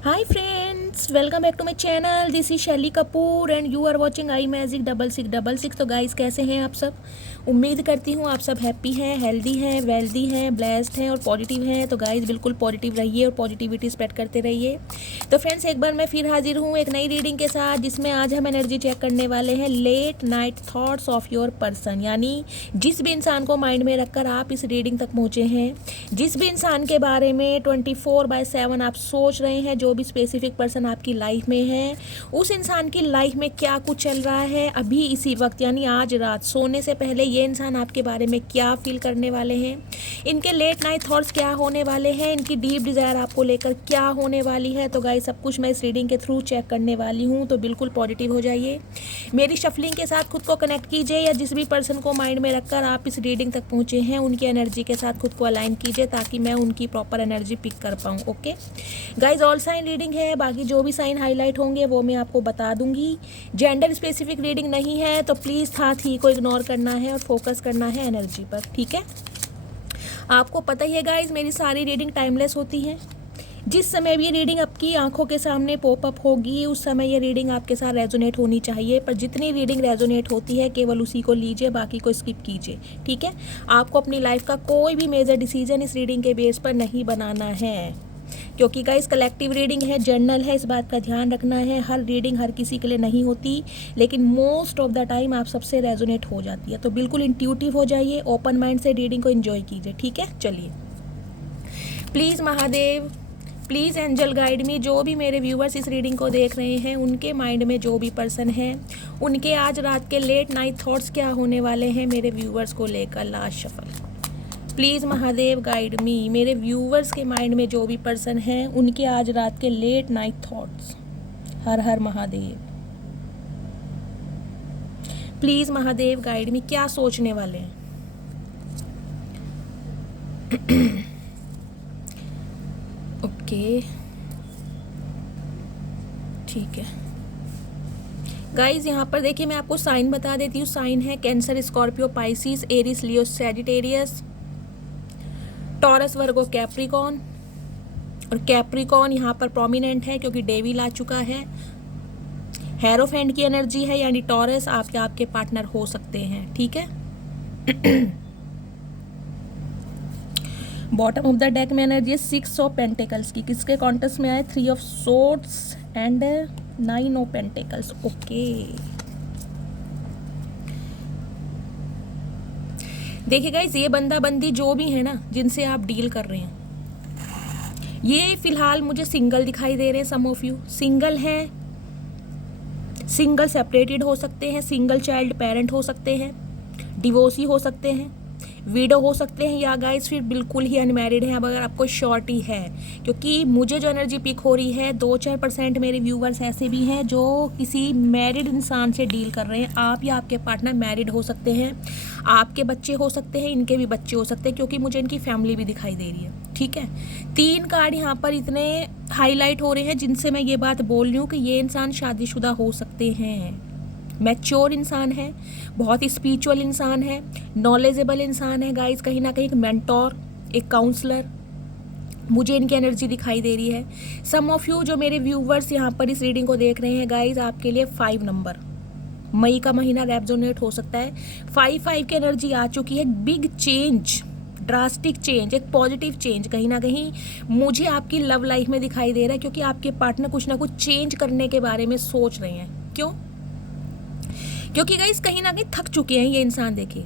Hi friends, welcome back to my channel. This is Shaili Kapoor and you are watching I magic 6666। तो guys कैसे हैं आप सब? उम्मीद करती हूँ आप सब हैप्पी हैं, हेल्दी हैं, वेल्दी हैं, ब्लेस्ड हैं और पॉजिटिव हैं। तो गाइस बिल्कुल पॉजिटिव रहिए और पॉजिटिविटी स्प्रेड करते रहिए। तो फ्रेंड्स एक बार मैं फिर हाजिर हूँ एक नई रीडिंग के साथ, जिसमें आज हम एनर्जी चेक करने वाले हैं late night thoughts of your person. यानी जिस भी इंसान को माइंड में रखकर आप इस रीडिंग तक पहुँचे हैं, जिस भी इंसान के बारे में 24/7 आप सोच रहे हैं, जो भी स्पेसिफिक पर्सन आपकी लाइफ में है, उस इंसान की लाइफ में क्या कुछ चल रहा है अभी इसी वक्त, यानी आज रात सोने से पहले ये इंसान आपके बारे में क्या फील करने वाले हैं, इनके लेट नाइट थॉट्स क्या होने वाले हैं, इनकी डीप डिज़ायर आपको लेकर क्या होने वाली है। तो गाइस सब कुछ मैं इस रीडिंग के थ्रू चेक करने वाली हूँ। तो बिल्कुल पॉजिटिव हो जाइए, मेरी शफलिंग के साथ खुद को कनेक्ट कीजिए, या जिस भी पर्सन को माइंड में रखकर आप इस रीडिंग तक पहुँचे हैं उनकी एनर्जी के साथ खुद को अलाइन कीजिए, ताकि मैं उनकी प्रॉपर एनर्जी पिक कर पाऊँ। Okay guys, all sign reading है, बाकी जो भी साइन हाईलाइट होंगे वो मैं आपको बता दूंगी। जेंडर स्पेसिफिक रीडिंग नहीं है, तो प्लीज़ साथ ही को इग्नोर करना है और फोकस करना है एनर्जी पर, ठीक है। आपको पता ही है गाइज, मेरी सारी रीडिंग टाइमलेस होती हैं। जिस समय भी ये रीडिंग आपकी आंखों के सामने पॉपअप होगी, उस समय ये रीडिंग आपके साथ रेजोनेट होनी चाहिए। पर जितनी रीडिंग रेजोनेट होती है केवल उसी को लीजिए, बाकी को स्किप कीजिए, ठीक है। आपको अपनी लाइफ का कोई भी मेजर डिसीजन इस रीडिंग के बेस पर नहीं बनाना है, क्योंकि गाइस कलेक्टिव रीडिंग है, जर्नल है, इस बात का ध्यान रखना है। हर रीडिंग हर किसी के लिए नहीं होती, लेकिन मोस्ट ऑफ द टाइम आप सबसे रेजोनेट हो जाती है। तो बिल्कुल इंट्यूटिव हो जाइए, ओपन माइंड से रीडिंग को एंजॉय कीजिए, ठीक है। चलिए, please Mahadev, please angel guide me. जो भी मेरे व्यूवर्स इस रीडिंग को देख रहे हैं, उनके माइंड में जो भी पर्सन है, उनके आज रात के लेट नाइट थॉट्स क्या होने वाले हैं मेरे व्यूवर्स को लेकर। Last shuffle, please Mahadev guide मी। मेरे व्यूवर्स के माइंड में जो भी पर्सन हैं, उनके आज रात के लेट नाइट थॉट्स। हर हर Mahadev, please Mahadev guide me, क्या सोचने वाले हैं। ओके ठीक है गाइज, यहाँ पर देखिए मैं आपको साइन बता देती हूँ। साइन है कैंसर, स्कॉर्पियो, पाइसिस, एरिस, लियो, सैजिटेरियस, टॉरस, वर्गो, कैप्रिकॉन। और कैप्रिकॉन यहाँ पर प्रोमिनेंट है क्योंकि डेविल आ चुका है। हेरोफेंट की एनर्जी है, यानी टॉरस आपके पार्टनर हो सकते हैं, ठीक है। बॉटम ऑफ द डेक में एनर्जी है 6 ऑफ पेंटिकल्स की। किसके कॉन्टेस्ट में आए? 3 of swords and 9 of pentacles. Okay, देखिए गाइस, ये बंदा बंदी जो भी है ना, जिनसे आप डील कर रहे हैं, ये फिलहाल मुझे सिंगल दिखाई दे रहे हैं। सम ऑफ यू सिंगल हैं, सिंगल सेपरेटेड हो सकते हैं, सिंगल चाइल्ड पेरेंट हो सकते हैं, डिवोर्सी हो सकते हैं, विडो हो सकते हैं, या गाइस फिर बिल्कुल ही अनमैरिड हैं। अब अगर आपको शॉर्टी है, क्योंकि मुझे जो एनर्जी पिक हो रही है, 2-4% मेरे व्यूवर्स ऐसे भी हैं जो किसी मैरिड इंसान से डील कर रहे हैं। आप या आपके पार्टनर मैरिड हो सकते हैं, आपके बच्चे हो सकते हैं, इनके भी बच्चे हो सकते हैं, क्योंकि मुझे इनकी फैमिली भी दिखाई दे रही है, ठीक है। 3 कार्ड यहाँ पर इतने हाईलाइट हो रहे हैं, जिनसे मैं ये बात बोल रही हूँ कि ये इंसान शादीशुदा हो सकते हैं, मैच्योर इंसान है, बहुत स्पिरिचुअल इंसान है, नॉलेजेबल इंसान है गाइस, कहीं ना कहीं एक मेंटोर, एक काउंसलर, मुझे इनकी एनर्जी दिखाई दे रही है। सम ऑफ यू जो मेरे व्यूवर्स यहाँ पर इस रीडिंग को देख रहे हैं गाइस, आपके लिए 5 नंबर, मई का महीना रेजोनेट हो सकता है। 5 की एनर्जी आ चुकी है। बिग चेंज, ड्रास्टिक चेंज, एक पॉजिटिव चेंज कहीं ना कहीं मुझे आपकी लव लाइफ में दिखाई दे रहा है, क्योंकि आपके पार्टनर कुछ ना कुछ चेंज करने के बारे में सोच रहे हैं। क्यों? क्योंकि गाइस कहीं ना कहीं थक चुके हैं ये इंसान। देखिए,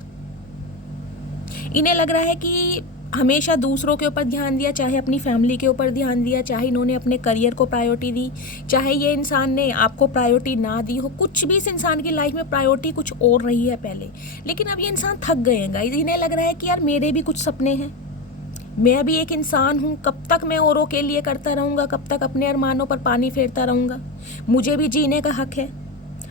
इन्हें लग रहा है कि हमेशा दूसरों के ऊपर ध्यान दिया, चाहे अपनी फैमिली के ऊपर ध्यान दिया, चाहे इन्होंने अपने करियर को प्रायोरिटी दी, चाहे ये इंसान ने आपको प्रायोरिटी ना दी हो, कुछ भी इस इंसान की लाइफ में प्रायोरिटी कुछ और रही है पहले, लेकिन अब ये इंसान थक गए हैं गाइस। इन्हें लग रहा है कि यार मेरे भी कुछ सपने हैं, मैं अभी एक इंसान हूँ, कब तक मैं औरों के लिए करता रहूँगा, कब तक अपने अरमानों पर पानी फेरता रहूँगा। मुझे भी जीने का हक है,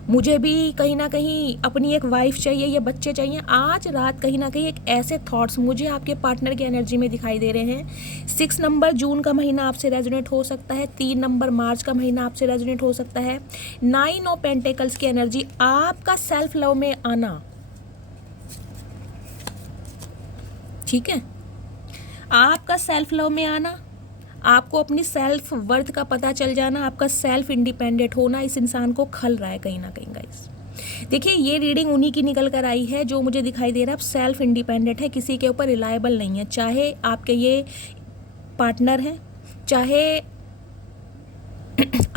मुझे भी कहीं ना कहीं अपनी एक वाइफ चाहिए, ये बच्चे चाहिए। आज रात कहीं ना कहीं एक ऐसे थॉट्स मुझे आपके पार्टनर की एनर्जी में दिखाई दे रहे हैं। 6 नंबर जून का महीना आपसे रेजोनेट हो सकता है, 3 नंबर मार्च का महीना आपसे रेजोनेट हो सकता है। 9 ऑफ पेंटिकल्स की एनर्जी, आपका सेल्फ लव में आना, ठीक है, आपका सेल्फ लव में आना, आपको अपनी सेल्फ वर्थ का पता चल जाना, आपका सेल्फ इंडिपेंडेंट होना इस इंसान को खल रहा है कहीं ना कहीं गाइस। देखिए ये रीडिंग उन्हीं की निकल कर आई है जो मुझे दिखाई दे रहा है। आप सेल्फ इंडिपेंडेंट है, किसी के ऊपर रिलायबल नहीं है, चाहे आपके ये पार्टनर हैं, चाहे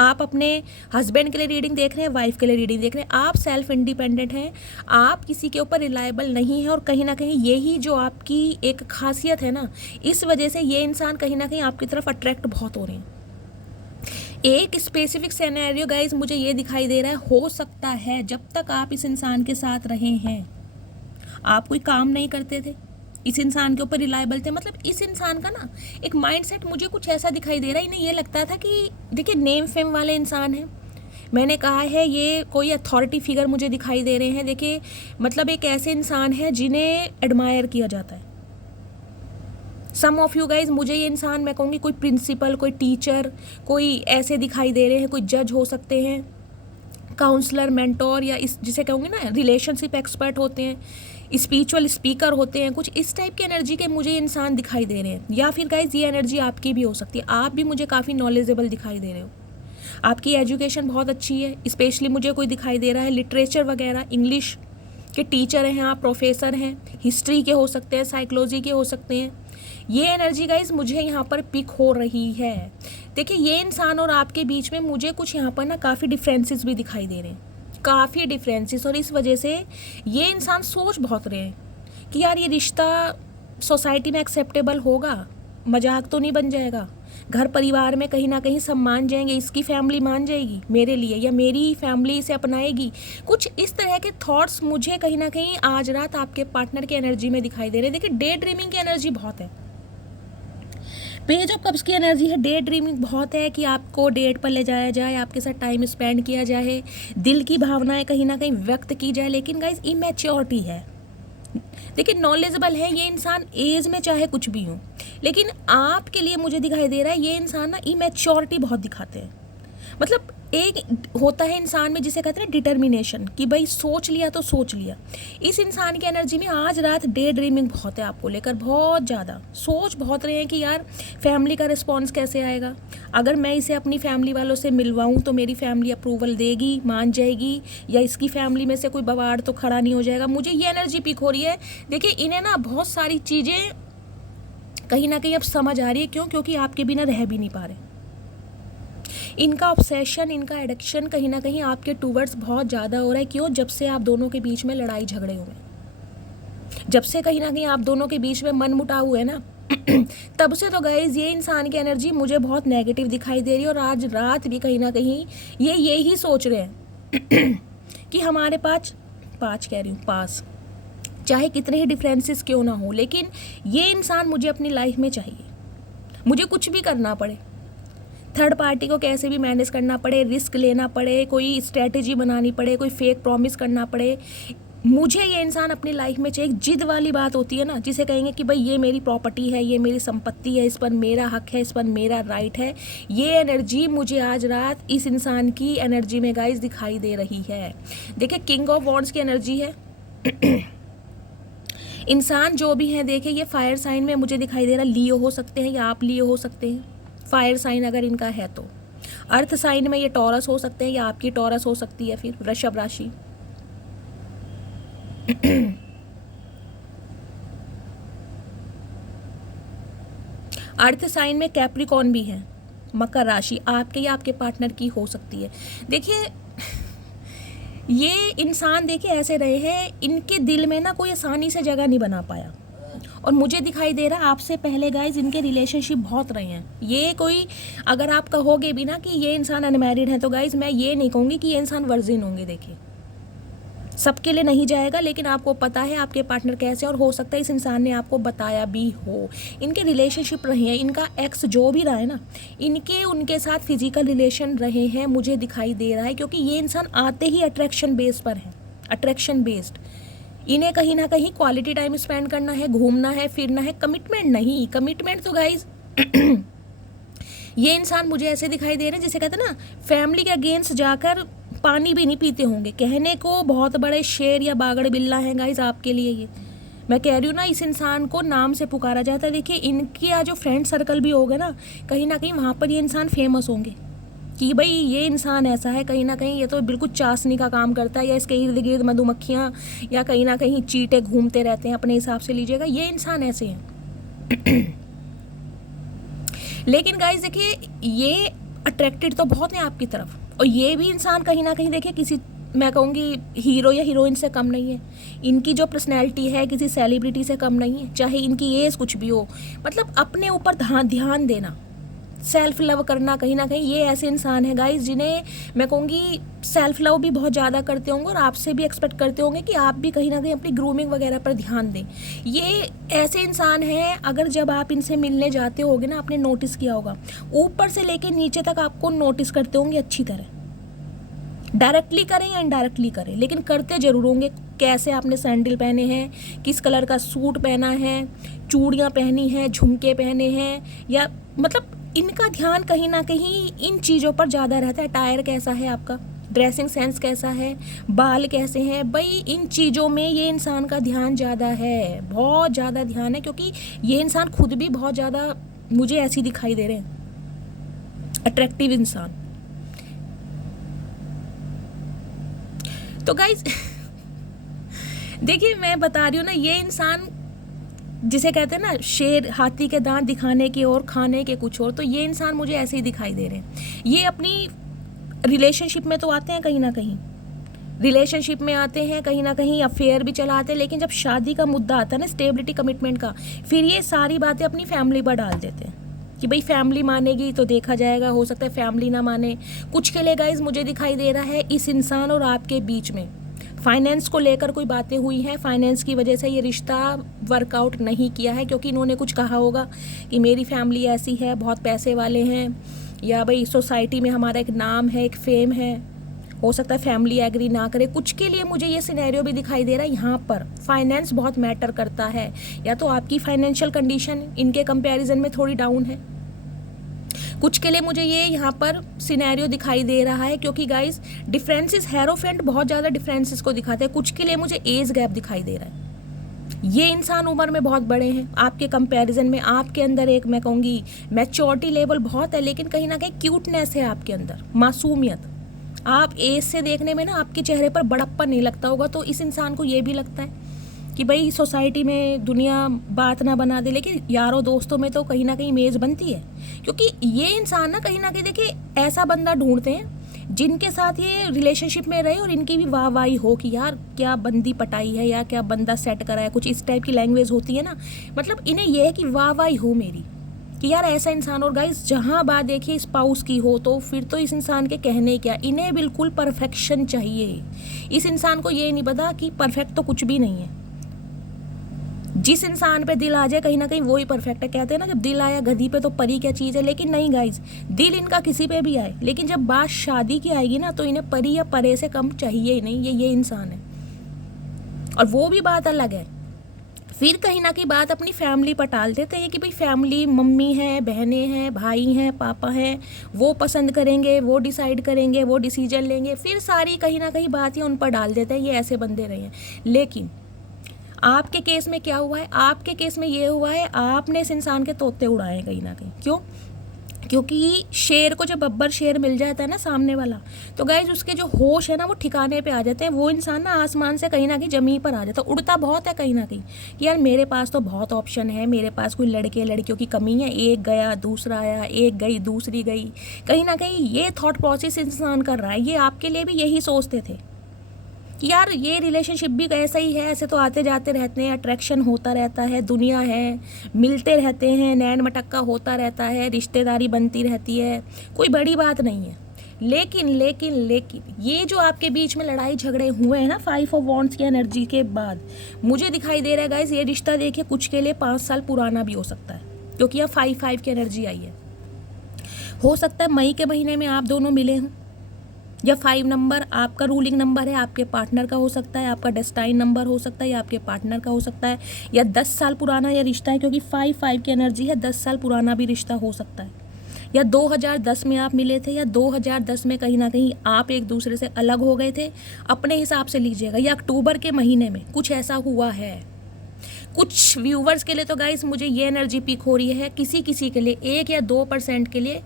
आप अपने हस्बैंड के लिए रीडिंग देख रहे हैं, वाइफ के लिए रीडिंग देख रहे हैं, आप सेल्फ इंडिपेंडेंट हैं, आप किसी के ऊपर रिलायबल नहीं है। और कहीं ना कहीं यही जो आपकी एक खासियत है ना, इस वजह से ये इंसान कहीं ना कहीं आपकी तरफ अट्रैक्ट बहुत हो रहे हैं। एक स्पेसिफिक सिनेरियो गाइज मुझे ये दिखाई दे रहा है, हो सकता है जब तक आप इस इंसान के साथ रहे हैं आप कोई काम नहीं करते थे, इस इंसान के ऊपर रिलायबल थे। मतलब इस इंसान का ना एक माइंडसेट मुझे कुछ ऐसा दिखाई दे रहा है, इन्हें ये लगता था कि देखिए नेम फेम वाले इंसान हैं, मैंने कहा है ये कोई अथॉरिटी फिगर मुझे दिखाई दे रहे हैं। देखिए मतलब एक ऐसे इंसान है जिन्हें एडमायर किया जाता है। सम ऑफ यू गाइज, मुझे ये इंसान मैं कहूँगी कोई प्रिंसिपल, कोई टीचर, कोई ऐसे दिखाई दे रहे हैं, कोई जज हो सकते हैं, काउंसलर, मेंटोर, या इस जिसे कहूँगी ना रिलेशनशिप एक्सपर्ट होते हैं, स्पिरिचुअल स्पीकर होते हैं, कुछ इस टाइप की एनर्जी के मुझे इंसान दिखाई दे रहे हैं। या फिर गाइज ये एनर्जी आपकी भी हो सकती है, आप भी मुझे काफ़ी नॉलेजेबल दिखाई दे रहे हो, आपकी एजुकेशन बहुत अच्छी है। स्पेशली मुझे कोई दिखाई दे रहा है लिटरेचर वगैरह, इंग्लिश के टीचर हैं आप, प्रोफेसर हैं, हिस्ट्री के हो सकते हैं, साइकोलॉजी के हो सकते हैं। ये एनर्जी गाइज मुझे यहाँ पर पिक हो रही है। देखिए ये इंसान और आपके बीच में मुझे कुछ यहाँ पर ना काफ़ी डिफरेंसेस भी दिखाई दे रहे हैं, काफ़ी डिफरेंसेस। और इस वजह से ये इंसान सोच बहुत रहे हैं कि यार ये रिश्ता सोसाइटी में एक्सेप्टेबल होगा, मजाक तो नहीं बन जाएगा, घर परिवार में कहीं ना कहीं सब मान जाएंगे, इसकी फैमिली मान जाएगी मेरे लिए, या मेरी फैमिली इसे अपनाएगी। कुछ इस तरह के थॉट्स मुझे कहीं ना कहीं आज रात आपके पार्टनर की एनर्जी में दिखाई दे रहे हैं। देखिए डे ड्रीमिंग की एनर्जी बहुत है, पेज ऑफ कप्स की एनर्जी है, डे ड्रीमिंग बहुत है कि आपको डेट पर ले जाया जाए, आपके साथ टाइम स्पेंड किया जाए, दिल की भावनाएं कहीं ना कहीं व्यक्त की जाए। लेकिन गाइज इमेच्योरिटी है। देखिए नॉलेजेबल है ये इंसान, एज में चाहे कुछ भी हो, लेकिन आपके लिए मुझे दिखाई दे रहा है ये इंसान ना इमेच्योरिटी बहुत दिखाते हैं। मतलब एक होता है इंसान में जिसे कहते हैं डिटर्मिनेशन, कि भाई सोच लिया तो सोच लिया। इस इंसान की एनर्जी में आज रात डे ड्रीमिंग बहुत है, आपको लेकर बहुत ज़्यादा सोच बहुत रहे हैं कि यार फैमिली का रिस्पॉन्स कैसे आएगा, अगर मैं इसे अपनी फैमिली वालों से मिलवाऊँ तो मेरी फैमिली अप्रूवल देगी, मान जाएगी, या इसकी फैमिली में से कोई बवाड़ तो खड़ा नहीं हो जाएगा। मुझे ये एनर्जी पिक हो रही है। देखिए इन्हें ना बहुत सारी चीज़ें कहीं ना कहीं अब समझ आ रही है, क्यों? क्योंकि आपके बिना रह भी नहीं पा रहे। इनका ऑब्सेशन, इनका एडिक्शन कहीं ना कहीं आपके टूवर्ड्स बहुत ज़्यादा हो रहा है। क्यों? जब से आप दोनों के बीच में लड़ाई झगड़े हुए, जब से कहीं ना कहीं आप दोनों के बीच में मन मुटाव हुए ना तब से तो गाइस ये इंसान की एनर्जी मुझे बहुत नेगेटिव दिखाई दे रही है। और आज रात भी कहीं ना कहीं ये यही सोच रहे हैं कि हमारे पास चाहे कितने ही डिफरेंसेस क्यों ना हो, लेकिन ये इंसान मुझे अपनी लाइफ में चाहिए। मुझे कुछ भी करना पड़े, थर्ड पार्टी को कैसे भी मैनेज करना पड़े, रिस्क लेना पड़े, कोई स्ट्रेटेजी बनानी पड़े, कोई फेक प्रॉमिस करना पड़े, मुझे ये इंसान अपनी लाइफ में चाहिए। एक जिद वाली बात होती है ना, जिसे कहेंगे कि भाई ये मेरी प्रॉपर्टी है, ये मेरी संपत्ति है, इस पर मेरा हक है, इस पर मेरा राइट है। ये एनर्जी मुझे आज रात इस इंसान की एनर्जी में गाइस दिखाई दे रही है। देखिए किंग ऑफ वॉन्ड्स की एनर्जी है। इंसान जो भी है, देखिए ये फायर साइन में मुझे दिखाई दे रहा है, लियो हो सकते हैं या आप लियो हो सकते हैं, फायर साइन अगर इनका है तो। अर्थ साइन में ये टॉरस हो सकते हैं या आपकी टॉरस हो सकती है, फिर वृषभ राशि। अर्थ साइन में कैप्रिकॉर्न भी है, मकर राशि आपके या आपके पार्टनर की हो सकती है। देखिए ये इंसान देखिए ऐसे रहे हैं, इनके दिल में ना कोई आसानी से जगह नहीं बना पाया। और मुझे दिखाई दे रहा है आपसे पहले गाइज इनके रिलेशनशिप बहुत रहे हैं। ये कोई अगर आप कहोगे भी ना कि ये इंसान अनमैरिड है, तो गाइज मैं ये नहीं कहूँगी कि ये इंसान वर्जिन होंगे। देखिए सबके लिए नहीं जाएगा, लेकिन आपको पता है आपके पार्टनर कैसे, और हो सकता है इस इंसान ने आपको बताया भी हो। इनके रिलेशनशिप रहे हैं, इनका एक्स जो भी रहा है ना, उनके साथ फिजिकल रिलेशन रहे हैं, मुझे दिखाई दे रहा है। क्योंकि ये इंसान आते ही अट्रैक्शन बेस पर है, अट्रैक्शन बेस्ड। इन्हें कहीं ना कहीं क्वालिटी टाइम स्पेंड करना है, घूमना है, फिरना है, कमिटमेंट नहीं। कमिटमेंट तो गाइज ये इंसान मुझे ऐसे दिखाई दे रहे हैं जिसे कहते हैं ना, फैमिली के अगेंस्ट जाकर पानी भी नहीं पीते होंगे। कहने को बहुत बड़े शेर या बागड़ बिल्ला हैं गाइज आपके लिए ये, मैं कह रही हूँ ना, इस इंसान को नाम से पुकारा जाता है। देखिए इनके जो फ्रेंड सर्कल भी होगा ना कहीं वहाँ पर ये इंसान फेमस होंगे कि भाई ये इंसान ऐसा है, कहीं ना कहीं ये तो बिल्कुल चाशनी का काम करता है, या इसके इर्द गिर्द मधुमक्खियाँ या कहीं ना कहीं चींटे घूमते रहते हैं, अपने हिसाब से लीजिएगा, ये इंसान ऐसे हैं। लेकिन गाइस देखिए ये अट्रैक्टेड तो बहुत हैं आपकी तरफ, और ये भी इंसान कहीं ना कहीं देखिए किसी, मैं कहूँगी हीरो या हीरोइन से कम नहीं है। इनकी जो पर्सनैलिटी है किसी सेलिब्रिटी से कम नहीं है, चाहे इनकी एज कुछ भी हो। मतलब अपने ऊपर ध्यान देना, सेल्फ लव करना, कहीं ना कहीं ये ऐसे इंसान है गाइस जिन्हें मैं कहूँगी सेल्फ लव भी बहुत ज़्यादा करते होंगे, और आपसे भी एक्सपेक्ट करते होंगे कि आप भी कहीं ना कहीं अपनी ग्रूमिंग वगैरह पर ध्यान दें। ये ऐसे इंसान हैं, अगर जब आप इनसे मिलने जाते होगे ना, आपने नोटिस किया होगा, ऊपर से लेके नीचे तक आपको नोटिस करते होंगे अच्छी तरह, डायरेक्टली करें या इनडायरेक्टली करें, लेकिन करते ज़रूर होंगे। कैसे आपने सैंडल पहने हैं, किस कलर का सूट पहना है, चूड़ियाँ पहनी हैं, झुमके पहने हैं, या मतलब इनका ध्यान कहीं ना कहीं इन चीज़ों पर ज़्यादा रहता है। टायर कैसा है आपका, ड्रेसिंग सेंस कैसा है, बाल कैसे हैं, भाई इन चीज़ों में ये इंसान का ध्यान ज़्यादा है, बहुत ज़्यादा ध्यान है, क्योंकि ये इंसान खुद भी बहुत ज़्यादा मुझे ऐसी दिखाई दे रहे हैं, अट्रैक्टिव इंसान। तो गाइज देखिए मैं बता रही हूँ ना, ये इंसान जिसे कहते हैं ना शेर हाथी के दांत दिखाने की और खाने के कुछ और, तो ये इंसान मुझे ऐसे ही दिखाई दे रहे हैं। ये अपनी रिलेशनशिप में तो आते हैं, कहीं ना कहीं रिलेशनशिप में आते हैं, कहीं ना कहीं अफेयर भी चलाते हैं, लेकिन जब शादी का मुद्दा आता है ना, स्टेबिलिटी कमिटमेंट का, फिर ये सारी बातें अपनी फैमिली पर डाल देते हैं कि भाई फैमिली मानेगी तो देखा जाएगा, हो सकता है फैमिली ना माने। कुछ के लिए गाइज मुझे दिखाई दे रहा है इस इंसान और आपके बीच में फाइनेंस को लेकर कोई बातें हुई हैं, फाइनेंस की वजह से ये रिश्ता वर्कआउट नहीं किया है, क्योंकि इन्होंने कुछ कहा होगा कि मेरी फैमिली ऐसी है, बहुत पैसे वाले हैं, या भाई सोसाइटी में हमारा एक नाम है, एक फेम है, हो सकता है फैमिली एग्री ना करे। कुछ के लिए मुझे ये सिनेरियो भी दिखाई दे रहा है, यहाँ पर फाइनेंस बहुत मैटर करता है, या तो आपकी फाइनेंशियल कंडीशन इनके कंपैरिजन में थोड़ी डाउन है। कुछ के लिए मुझे ये यहाँ पर सिनेरियो दिखाई दे रहा है, क्योंकि गाइस डिफरेंसेस हेरोफेंट बहुत ज़्यादा डिफरेंसेस को दिखाते हैं। कुछ के लिए मुझे एज गैप दिखाई दे रहा है, ये इंसान उम्र में बहुत बड़े हैं आपके कंपैरिजन में, आपके अंदर एक मैं कहूँगी मैच्योरिटी लेवल बहुत है, लेकिन कहीं ना कहीं क्यूटनेस है आपके अंदर, मासूमियत। आप एज से देखने में ना आपके चेहरे पर बड़प्पन नहीं लगता होगा, तो इस इंसान को ये भी लगता है कि भाई सोसाइटी में दुनिया बात ना बना दे, लेकिन यारों दोस्तों में तो कहीं ना कहीं इमेज बनती है। क्योंकि ये इंसान ना कहीं देखिए ऐसा बंदा ढूंढते हैं जिनके साथ ये रिलेशनशिप में रहे और इनकी भी वाहवाही हो कि यार क्या बंदी पटाई है, या क्या बंदा सेट करा है, कुछ इस टाइप की लैंग्वेज होती है ना। मतलब इन्हें यह है कि वाहवाही हो मेरी कि यार ऐसा इंसान। और गाइस जहाँ बात देखिए स्पाउस की हो तो फिर तो इस इंसान के कहने क्या, इन्हें बिल्कुल परफेक्शन चाहिए। इस इंसान को ये नहीं पता कि परफेक्ट तो कुछ भी नहीं है, जिस इंसान पे दिल आ जाए कहीं ना कहीं वो ही परफेक्ट है। कहते हैं ना जब दिल आया गधी पे तो परी क्या चीज़ है, लेकिन नहीं गाइज, दिल इनका किसी पे भी आए, लेकिन जब बात शादी की आएगी ना तो इन्हें परी या परे से कम चाहिए ही नहीं, ये इंसान है। और वो भी बात अलग है, फिर कहीं ना कहीं बात अपनी फैमिली पर टाल देते हैं कि भाई फैमिली, मम्मी हैं, बहनें हैं, भाई हैं, पापा हैं, वो पसंद करेंगे, वो डिसाइड करेंगे, वो डिसीजन लेंगे, फिर सारी कहीं ना कहीं बात ही उन पर डाल देते हैं, ये ऐसे बंदे रहे हैं। लेकिन आपके केस में क्या हुआ है, आपके केस में ये हुआ है आपने इस इंसान के तोते उड़ाए हैं कहीं ना कहीं। क्यों? क्योंकि शेर को जब बब्बर शेर मिल जाता है ना सामने वाला, तो गाइज उसके जो होश है ना वो ठिकाने पे आ जाते हैं। वो इंसान ना आसमान से कहीं ना कहीं ज़मीन पर आ जाता है, उड़ता बहुत है कहीं ना कहीं कि यार मेरे पास तो बहुत ऑप्शन है, मेरे पास कोई लड़के लड़कियों की कमी है, एक गया दूसरा आया, एक गई दूसरी गई। कहीं ना कहीं ये थॉट प्रोसेस इंसान कर रहा है। ये आपके लिए भी यही सोचते थे कि यार ये रिलेशनशिप भी ऐसा ही है, ऐसे तो आते जाते रहते हैं, अट्रैक्शन होता रहता है, दुनिया है, मिलते रहते हैं, नैन मटक्का होता रहता है, रिश्तेदारी बनती रहती है, कोई बड़ी बात नहीं है। लेकिन लेकिन लेकिन ये जो आपके बीच में लड़ाई झगड़े हुए हैं ना 5 ऑफ वॉन्ड्स की एनर्जी के बाद, मुझे दिखाई दे रहा है गाइस ये रिश्ता देखिए कुछ के लिए 5 साल पुराना भी हो सकता है, क्योंकि यहाँ 5 की एनर्जी आई है। हो सकता है मई के महीने में आप दोनों मिले हों, या 5 नंबर आपका रूलिंग नंबर है, आपके पार्टनर का हो सकता है, आपका डेस्टाइन नंबर हो सकता है, या आपके पार्टनर का हो सकता है, या 10 साल पुराना यह रिश्ता है, क्योंकि 5 की एनर्जी है, 10 साल पुराना भी रिश्ता हो सकता है। या 2010 में आप मिले थे, या 2010 में कहीं ना कहीं आप एक दूसरे से अलग हो गए थे, अपने हिसाब से लीजिएगा, या अक्टूबर के महीने में कुछ ऐसा हुआ है। कुछ व्यूवर्स के लिए तो गाइस मुझे ये एनर्जी पिक हो रही है, किसी किसी के लिए 1 या 2% के लिए,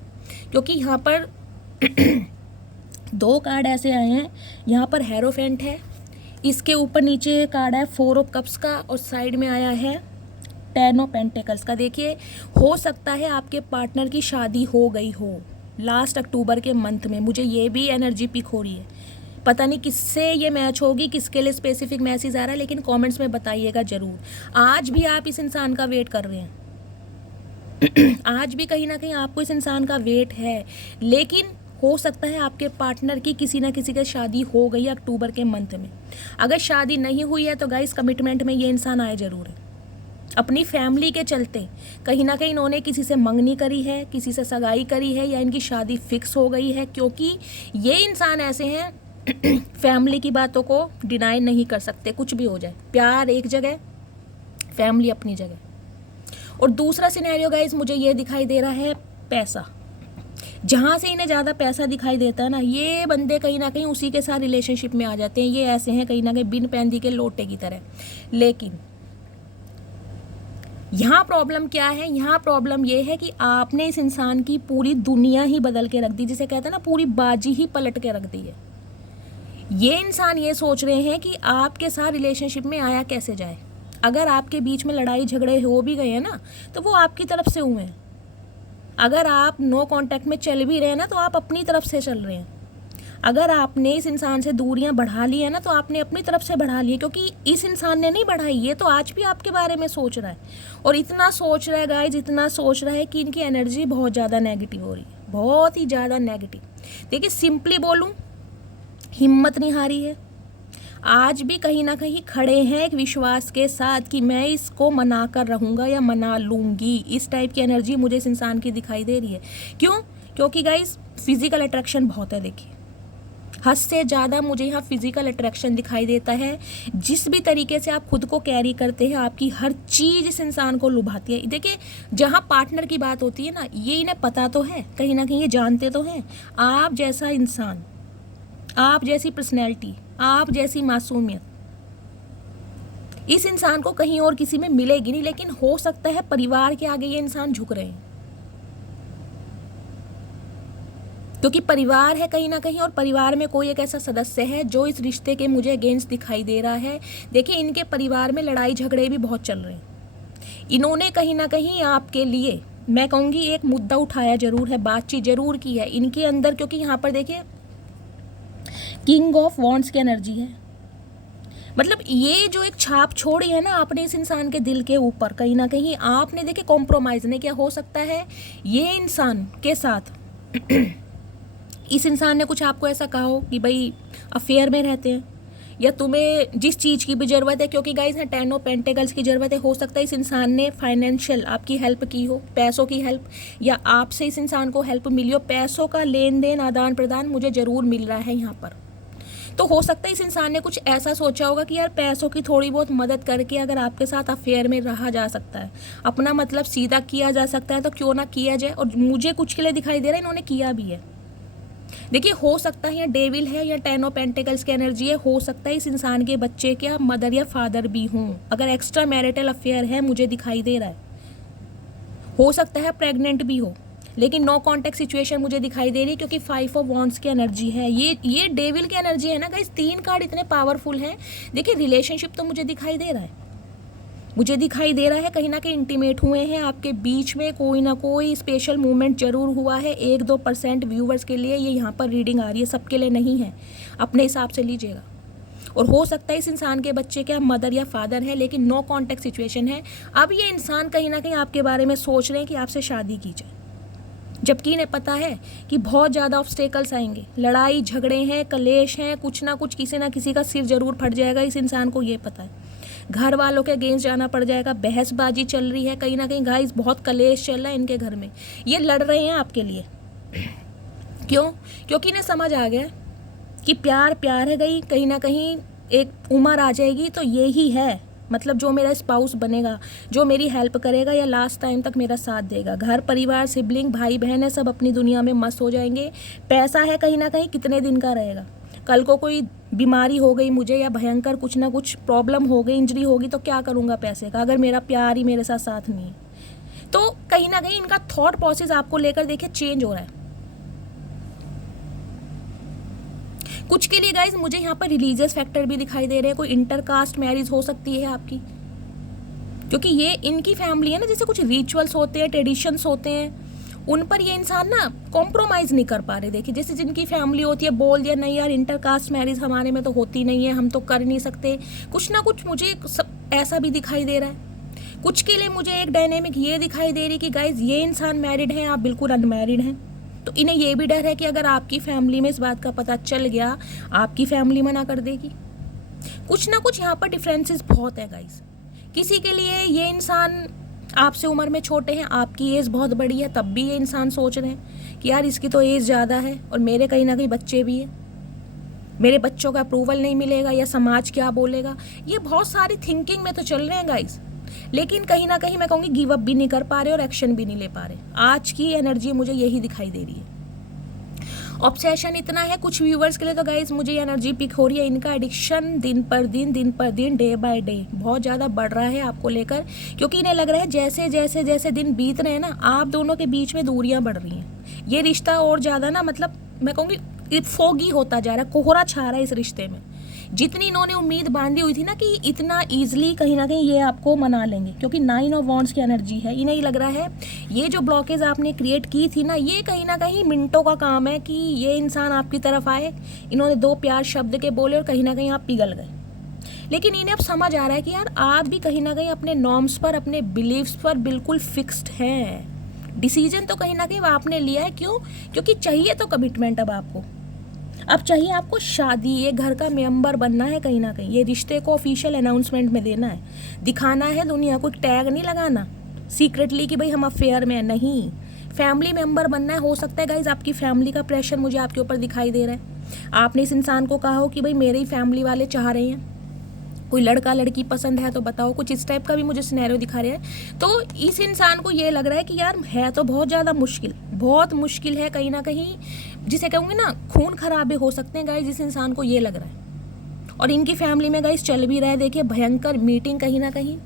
क्योंकि यहाँ पर 2 कार्ड ऐसे आए हैं। यहाँ पर हेरोफेंट है, इसके ऊपर नीचे कार्ड है 4 ऑफ कप्स का, और साइड में आया है 10 ऑफ पेंटिकल्स का। देखिए, हो सकता है आपके पार्टनर की शादी हो गई हो लास्ट अक्टूबर के मंथ में, मुझे ये भी एनर्जी पिक हो रही है। पता नहीं किससे ये मैच होगी, किसके लिए स्पेसिफिक मैसेज आ रहा है, लेकिन कमेंट्स में बताइएगा ज़रूर। आज भी आप इस इंसान का वेट कर रहे हैं आज भी कहीं ना कहीं आपको इस इंसान का वेट है, लेकिन हो सकता है आपके पार्टनर की किसी ना किसी की शादी हो गई है अक्टूबर के मंथ में। अगर शादी नहीं हुई है तो गाइस कमिटमेंट में ये इंसान आए ज़रूर है। अपनी फैमिली के चलते कहीं ना कहीं इन्होंने किसी से मंगनी करी है, किसी से सगाई करी है, या इनकी शादी फिक्स हो गई है, क्योंकि ये इंसान ऐसे हैं फैमिली की बातों को डिनाई नहीं कर सकते, कुछ भी हो जाए। प्यार एक जगह, फैमिली अपनी जगह। और दूसरा सिनेरियो गाइस मुझे ये दिखाई दे रहा है पैसा। जहाँ से इन्हें ज़्यादा पैसा दिखाई देता है ना, ये बंदे कहीं ना कहीं उसी के साथ रिलेशनशिप में आ जाते हैं। ये ऐसे हैं कहीं ना कहीं बिन पैंदी के लोटे की तरह। लेकिन यहाँ प्रॉब्लम क्या है, यहाँ प्रॉब्लम ये है कि आपने इस इंसान की पूरी दुनिया ही बदल के रख दी, जिसे कहते हैं ना पूरी बाजी ही पलट के रख दी है। ये इंसान ये सोच रहे हैं कि आपके साथ रिलेशनशिप में आया कैसे जाए। अगर आपके बीच में लड़ाई झगड़े हो भी गए हैं ना, तो वो आपकी तरफ से हुए हैं। अगर आप नो कांटेक्ट में चल भी रहे हैं ना, तो आप अपनी तरफ से चल रहे हैं। अगर आपने इस इंसान से दूरियां बढ़ा ली है ना, तो आपने अपनी तरफ से बढ़ा ली है, क्योंकि इस इंसान ने नहीं बढ़ाई। ये तो आज भी आपके बारे में सोच रहा है, और इतना सोच रहा है गाइज, इतना सोच रहा है कि इनकी एनर्जी बहुत ज़्यादा नेगेटिव हो रही है, बहुत ही ज़्यादा नेगेटिव। देखिए सिंपली बोलूँ, हिम्मत नहीं हारी है। आज भी कहीं ना कहीं खड़े हैं एक विश्वास के साथ कि मैं इसको मना कर रहूँगा या मना लूँगी। इस टाइप की एनर्जी मुझे इस इंसान की दिखाई दे रही है। क्यों? क्योंकि गाइस फिजिकल अट्रैक्शन बहुत है। देखिए, हद से ज़्यादा मुझे यहाँ फिजिकल अट्रैक्शन दिखाई देता है। जिस भी तरीके से आप खुद को कैरी करते हैं, आपकी हर चीज़ इस इंसान को लुभाती है। देखिए, जहाँ पार्टनर की बात होती है ना, ये इन्हें पता तो है, कहीं ना कहीं ये जानते तो हैं, आप जैसा इंसान, आप जैसी पर्सनैलिटी, आप जैसी मासूमियत इस इंसान को कहीं और किसी में मिलेगी नहीं। लेकिन हो सकता है परिवार के आगे ये इंसान झुक रहे हैं, क्योंकि परिवार है कहीं ना कहीं, और परिवार में कोई एक ऐसा सदस्य है जो इस रिश्ते के मुझे अगेंस्ट दिखाई दे रहा है। देखिए, इनके परिवार में लड़ाई झगड़े भी बहुत चल रहे हैं। इन्होंने कहीं ना कहीं आपके लिए, मैं कहूँगी, एक मुद्दा उठाया जरूर है, बातचीत जरूर की है इनके अंदर। क्योंकि यहाँ पर देखिए किंग ऑफ वॉन्ड्स की एनर्जी है। मतलब ये जो एक छाप छोड़ी है ना आपने इस इंसान के दिल के ऊपर, कहीं ना कहीं आपने देखिए कॉम्प्रोमाइज़ नहीं किया। हो सकता है ये इंसान के साथ इस इंसान ने कुछ आपको ऐसा कहा हो कि भाई अफेयर में रहते हैं, या तुम्हें जिस चीज़ की भी ज़रूरत है, क्योंकि गाइस है 10 ऑफ पेंटिकल्स की ज़रूरत है। हो सकता है इस इंसान ने फाइनेंशियल आपकी हेल्प की हो, पैसों की हेल्प, या आपसे इस इंसान को हेल्प मिली हो। पैसों का लेन देन, आदान प्रदान मुझे ज़रूर मिल रहा है यहाँ पर। तो हो सकता है इस इंसान ने कुछ ऐसा सोचा होगा कि यार पैसों की थोड़ी बहुत मदद करके अगर आपके साथ अफेयर में रहा जा सकता है, अपना मतलब सीधा किया जा सकता है, तो क्यों ना किया जाए। और मुझे कुछ के लिए दिखाई दे रहा है इन्होंने किया भी है। देखिए, हो सकता है या डेविल है या 10 ऑफ पेंटिकल्स की एनर्जी है। हो सकता है इस इंसान के बच्चे के मदर या फादर भी हों। अगर एक्स्ट्रा मैरिटल अफेयर है, मुझे दिखाई दे रहा है। हो सकता है प्रेग्नेंट भी हो, लेकिन नो कॉन्टेक्ट सिचुएशन मुझे दिखाई दे रही है, क्योंकि 5 ऑफ वॉन्ड्स की एनर्जी है। ये डेविल की एनर्जी है ना गाइस। 3 कार्ड इतने पावरफुल हैं। देखिए, रिलेशनशिप तो मुझे दिखाई दे रहा है, मुझे दिखाई दे रहा है कहीं ना कहीं इंटीमेट हुए हैं आपके बीच में, कोई ना कोई स्पेशल मूवमेंट जरूर हुआ है। 1-2% व्यूवर्स के लिए ये यहाँ पर रीडिंग आ रही है, सबके लिए नहीं है, अपने हिसाब से लीजिएगा। और हो सकता है इस इंसान के बच्चे क्या मदर या फादर है, लेकिन नो कॉन्टेक्ट सिचुएशन है। अब ये इंसान कहीं ना कहीं आपके बारे में सोच रहे हैं कि आपसे शादी की जाए, जबकि इन्हें पता है कि बहुत ज़्यादा ऑब्स्टेकल्स आएंगे, लड़ाई झगड़े हैं, कलेश हैं, कुछ ना कुछ किसी ना किसी का सिर जरूर फट जाएगा। इस इंसान को ये पता है, घर वालों के अगेंस्ट जाना पड़ जाएगा, बहसबाजी चल रही है कहीं ना कहीं गाइस, बहुत कलेश चल रहा है इनके घर में। ये लड़ रहे हैं आपके लिए, क्यों? क्योंकि इन्हें समझ आ गया कि प्यार प्यार है। गई कहीं ना कहीं एक उम्र आ जाएगी तो यही है, मतलब जो मेरा स्पाउस बनेगा, जो मेरी हेल्प करेगा या लास्ट टाइम तक मेरा साथ देगा। घर परिवार, सिबलिंग, भाई बहन है, सब अपनी दुनिया में मस्त हो जाएंगे। पैसा है कहीं ना कहीं कितने दिन का रहेगा, कल को कोई बीमारी हो गई मुझे या भयंकर कुछ ना कुछ प्रॉब्लम हो गई, इंजरी होगी, तो क्या करूँगा पैसे का, अगर मेरा प्यार ही मेरे साथ साथ नहीं है। तो कहीं ना कहीं इनका थॉट प्रोसेस आपको लेकर देखिए चेंज हो रहा है। कुछ के लिए गाइज मुझे यहाँ पर रिलीजियस फैक्टर भी दिखाई दे रहे हैं, कोई इंटरकास्ट मैरिज हो सकती है आपकी, क्योंकि ये इनकी फैमिली है ना, जैसे कुछ रिचुअल्स होते हैं, ट्रेडिशंस होते हैं, उन पर ये इंसान ना कॉम्प्रोमाइज़ नहीं कर पा रहे। देखिए जैसे जिनकी फैमिली होती है, बोल दिया नहीं यार इंटरकास्ट मैरिज हमारे में तो होती नहीं है, हम तो कर नहीं सकते, कुछ ना कुछ मुझे ऐसा भी दिखाई दे रहा है। कुछ के लिए मुझे एक डायनेमिक ये दिखाई दे रही कि गाइज ये इंसान मैरिड हैं, आप बिल्कुल अनमैरिड हैं, तो इन्हें ये भी डर है कि अगर आपकी फैमिली में इस बात का पता चल गया, आपकी फैमिली मना कर देगी। कुछ ना कुछ यहाँ पर डिफरेंसेस बहुत है गाइज। किसी के लिए ये इंसान आपसे उम्र में छोटे हैं, आपकी एज बहुत बड़ी है, तब भी ये इंसान सोच रहे हैं कि यार इसकी तो एज ज़्यादा है और मेरे कहीं ना कहीं बच्चे भी हैं, मेरे बच्चों का अप्रूवल नहीं मिलेगा या समाज क्या बोलेगा। ये बहुत सारी थिंकिंग में तो चल रहे हैं गाइज, लेकिन कहीं ना कहीं मैं कहूँगी गिव अप भी नहीं कर पा रहे और एक्शन भी नहीं ले पा रहे। आज की एनर्जी मुझे यही दिखाई दे रही है। ऑब्सेशन इतना है कुछ व्यूवर्स के लिए, तो गाइज मुझे ये एनर्जी पिक हो रही है, इनका एडिक्शन दिन पर दिन डे बाय डे बहुत ज़्यादा बढ़ रहा है आपको लेकर, क्योंकि इन्हें लग रहा है जैसे जैसे जैसे दिन बीत रहे हैं ना, आप दोनों के बीच में दूरियां बढ़ रही हैं। ये रिश्ता और ज़्यादा ना, मतलब मैं कहूँगी फोगी होता जा रहा है, कोहरा छा रहा है इस रिश्ते में। जितनी इन्होंने उम्मीद बांधी हुई थी ना कि इतना ईजिली कहीं ना कहीं ये आपको मना लेंगे, क्योंकि 9 ऑफ वॉन्ड्स की एनर्जी है, इन्हें लग रहा है ये जो ब्लॉकेज आपने क्रिएट की थी ना, ये कहीं ना कहीं मिनटों का काम है कि ये इंसान आपकी तरफ आए। इन्होंने 2 प्यार शब्द के बोले और कहीं ना कहीं आप पिघल गए। लेकिन इन्हें अब समझ आ रहा है कि यार आप भी कहीं ना कहीं अपने नॉर्म्स पर, अपने बिलीव्स पर बिल्कुल फिक्स्ड हैं। डिसीजन तो कहीं ना कहीं आपने लिया है, क्यों? क्योंकि चाहिए तो कमिटमेंट अब आपको, अब चाहिए आपको शादी, ये घर का मेंबर बनना है, कहीं ना कहीं ये रिश्ते को ऑफिशियल अनाउंसमेंट में देना है, दिखाना है दुनिया को, टैग नहीं लगाना सीक्रेटली कि भाई हम अफेयर में हैं, नहीं, फैमिली मेंबर बनना है। हो सकता है गाइज आपकी फैमिली का प्रेशर मुझे आपके ऊपर दिखाई दे रहा है, आपने इस इंसान को कहा हो कि भाई मेरे ही फैमिली वाले चाह रहे हैं, कोई लड़का लड़की पसंद है तो बताओ, कुछ इस टाइप का भी मुझे सिनेरियो दिखा रहे हैं। तो इस इंसान को ये लग रहा है कि यार है तो बहुत ज़्यादा मुश्किल, बहुत मुश्किल है, कहीं ना कहीं जिसे कहूँगी ना खून खराबे हो सकते हैं गाइज, इस इंसान को ये लग रहा है। और इनकी फैमिली में गाइज चल भी रहा है, देखिए भयंकर मीटिंग कहीं ना कहीं,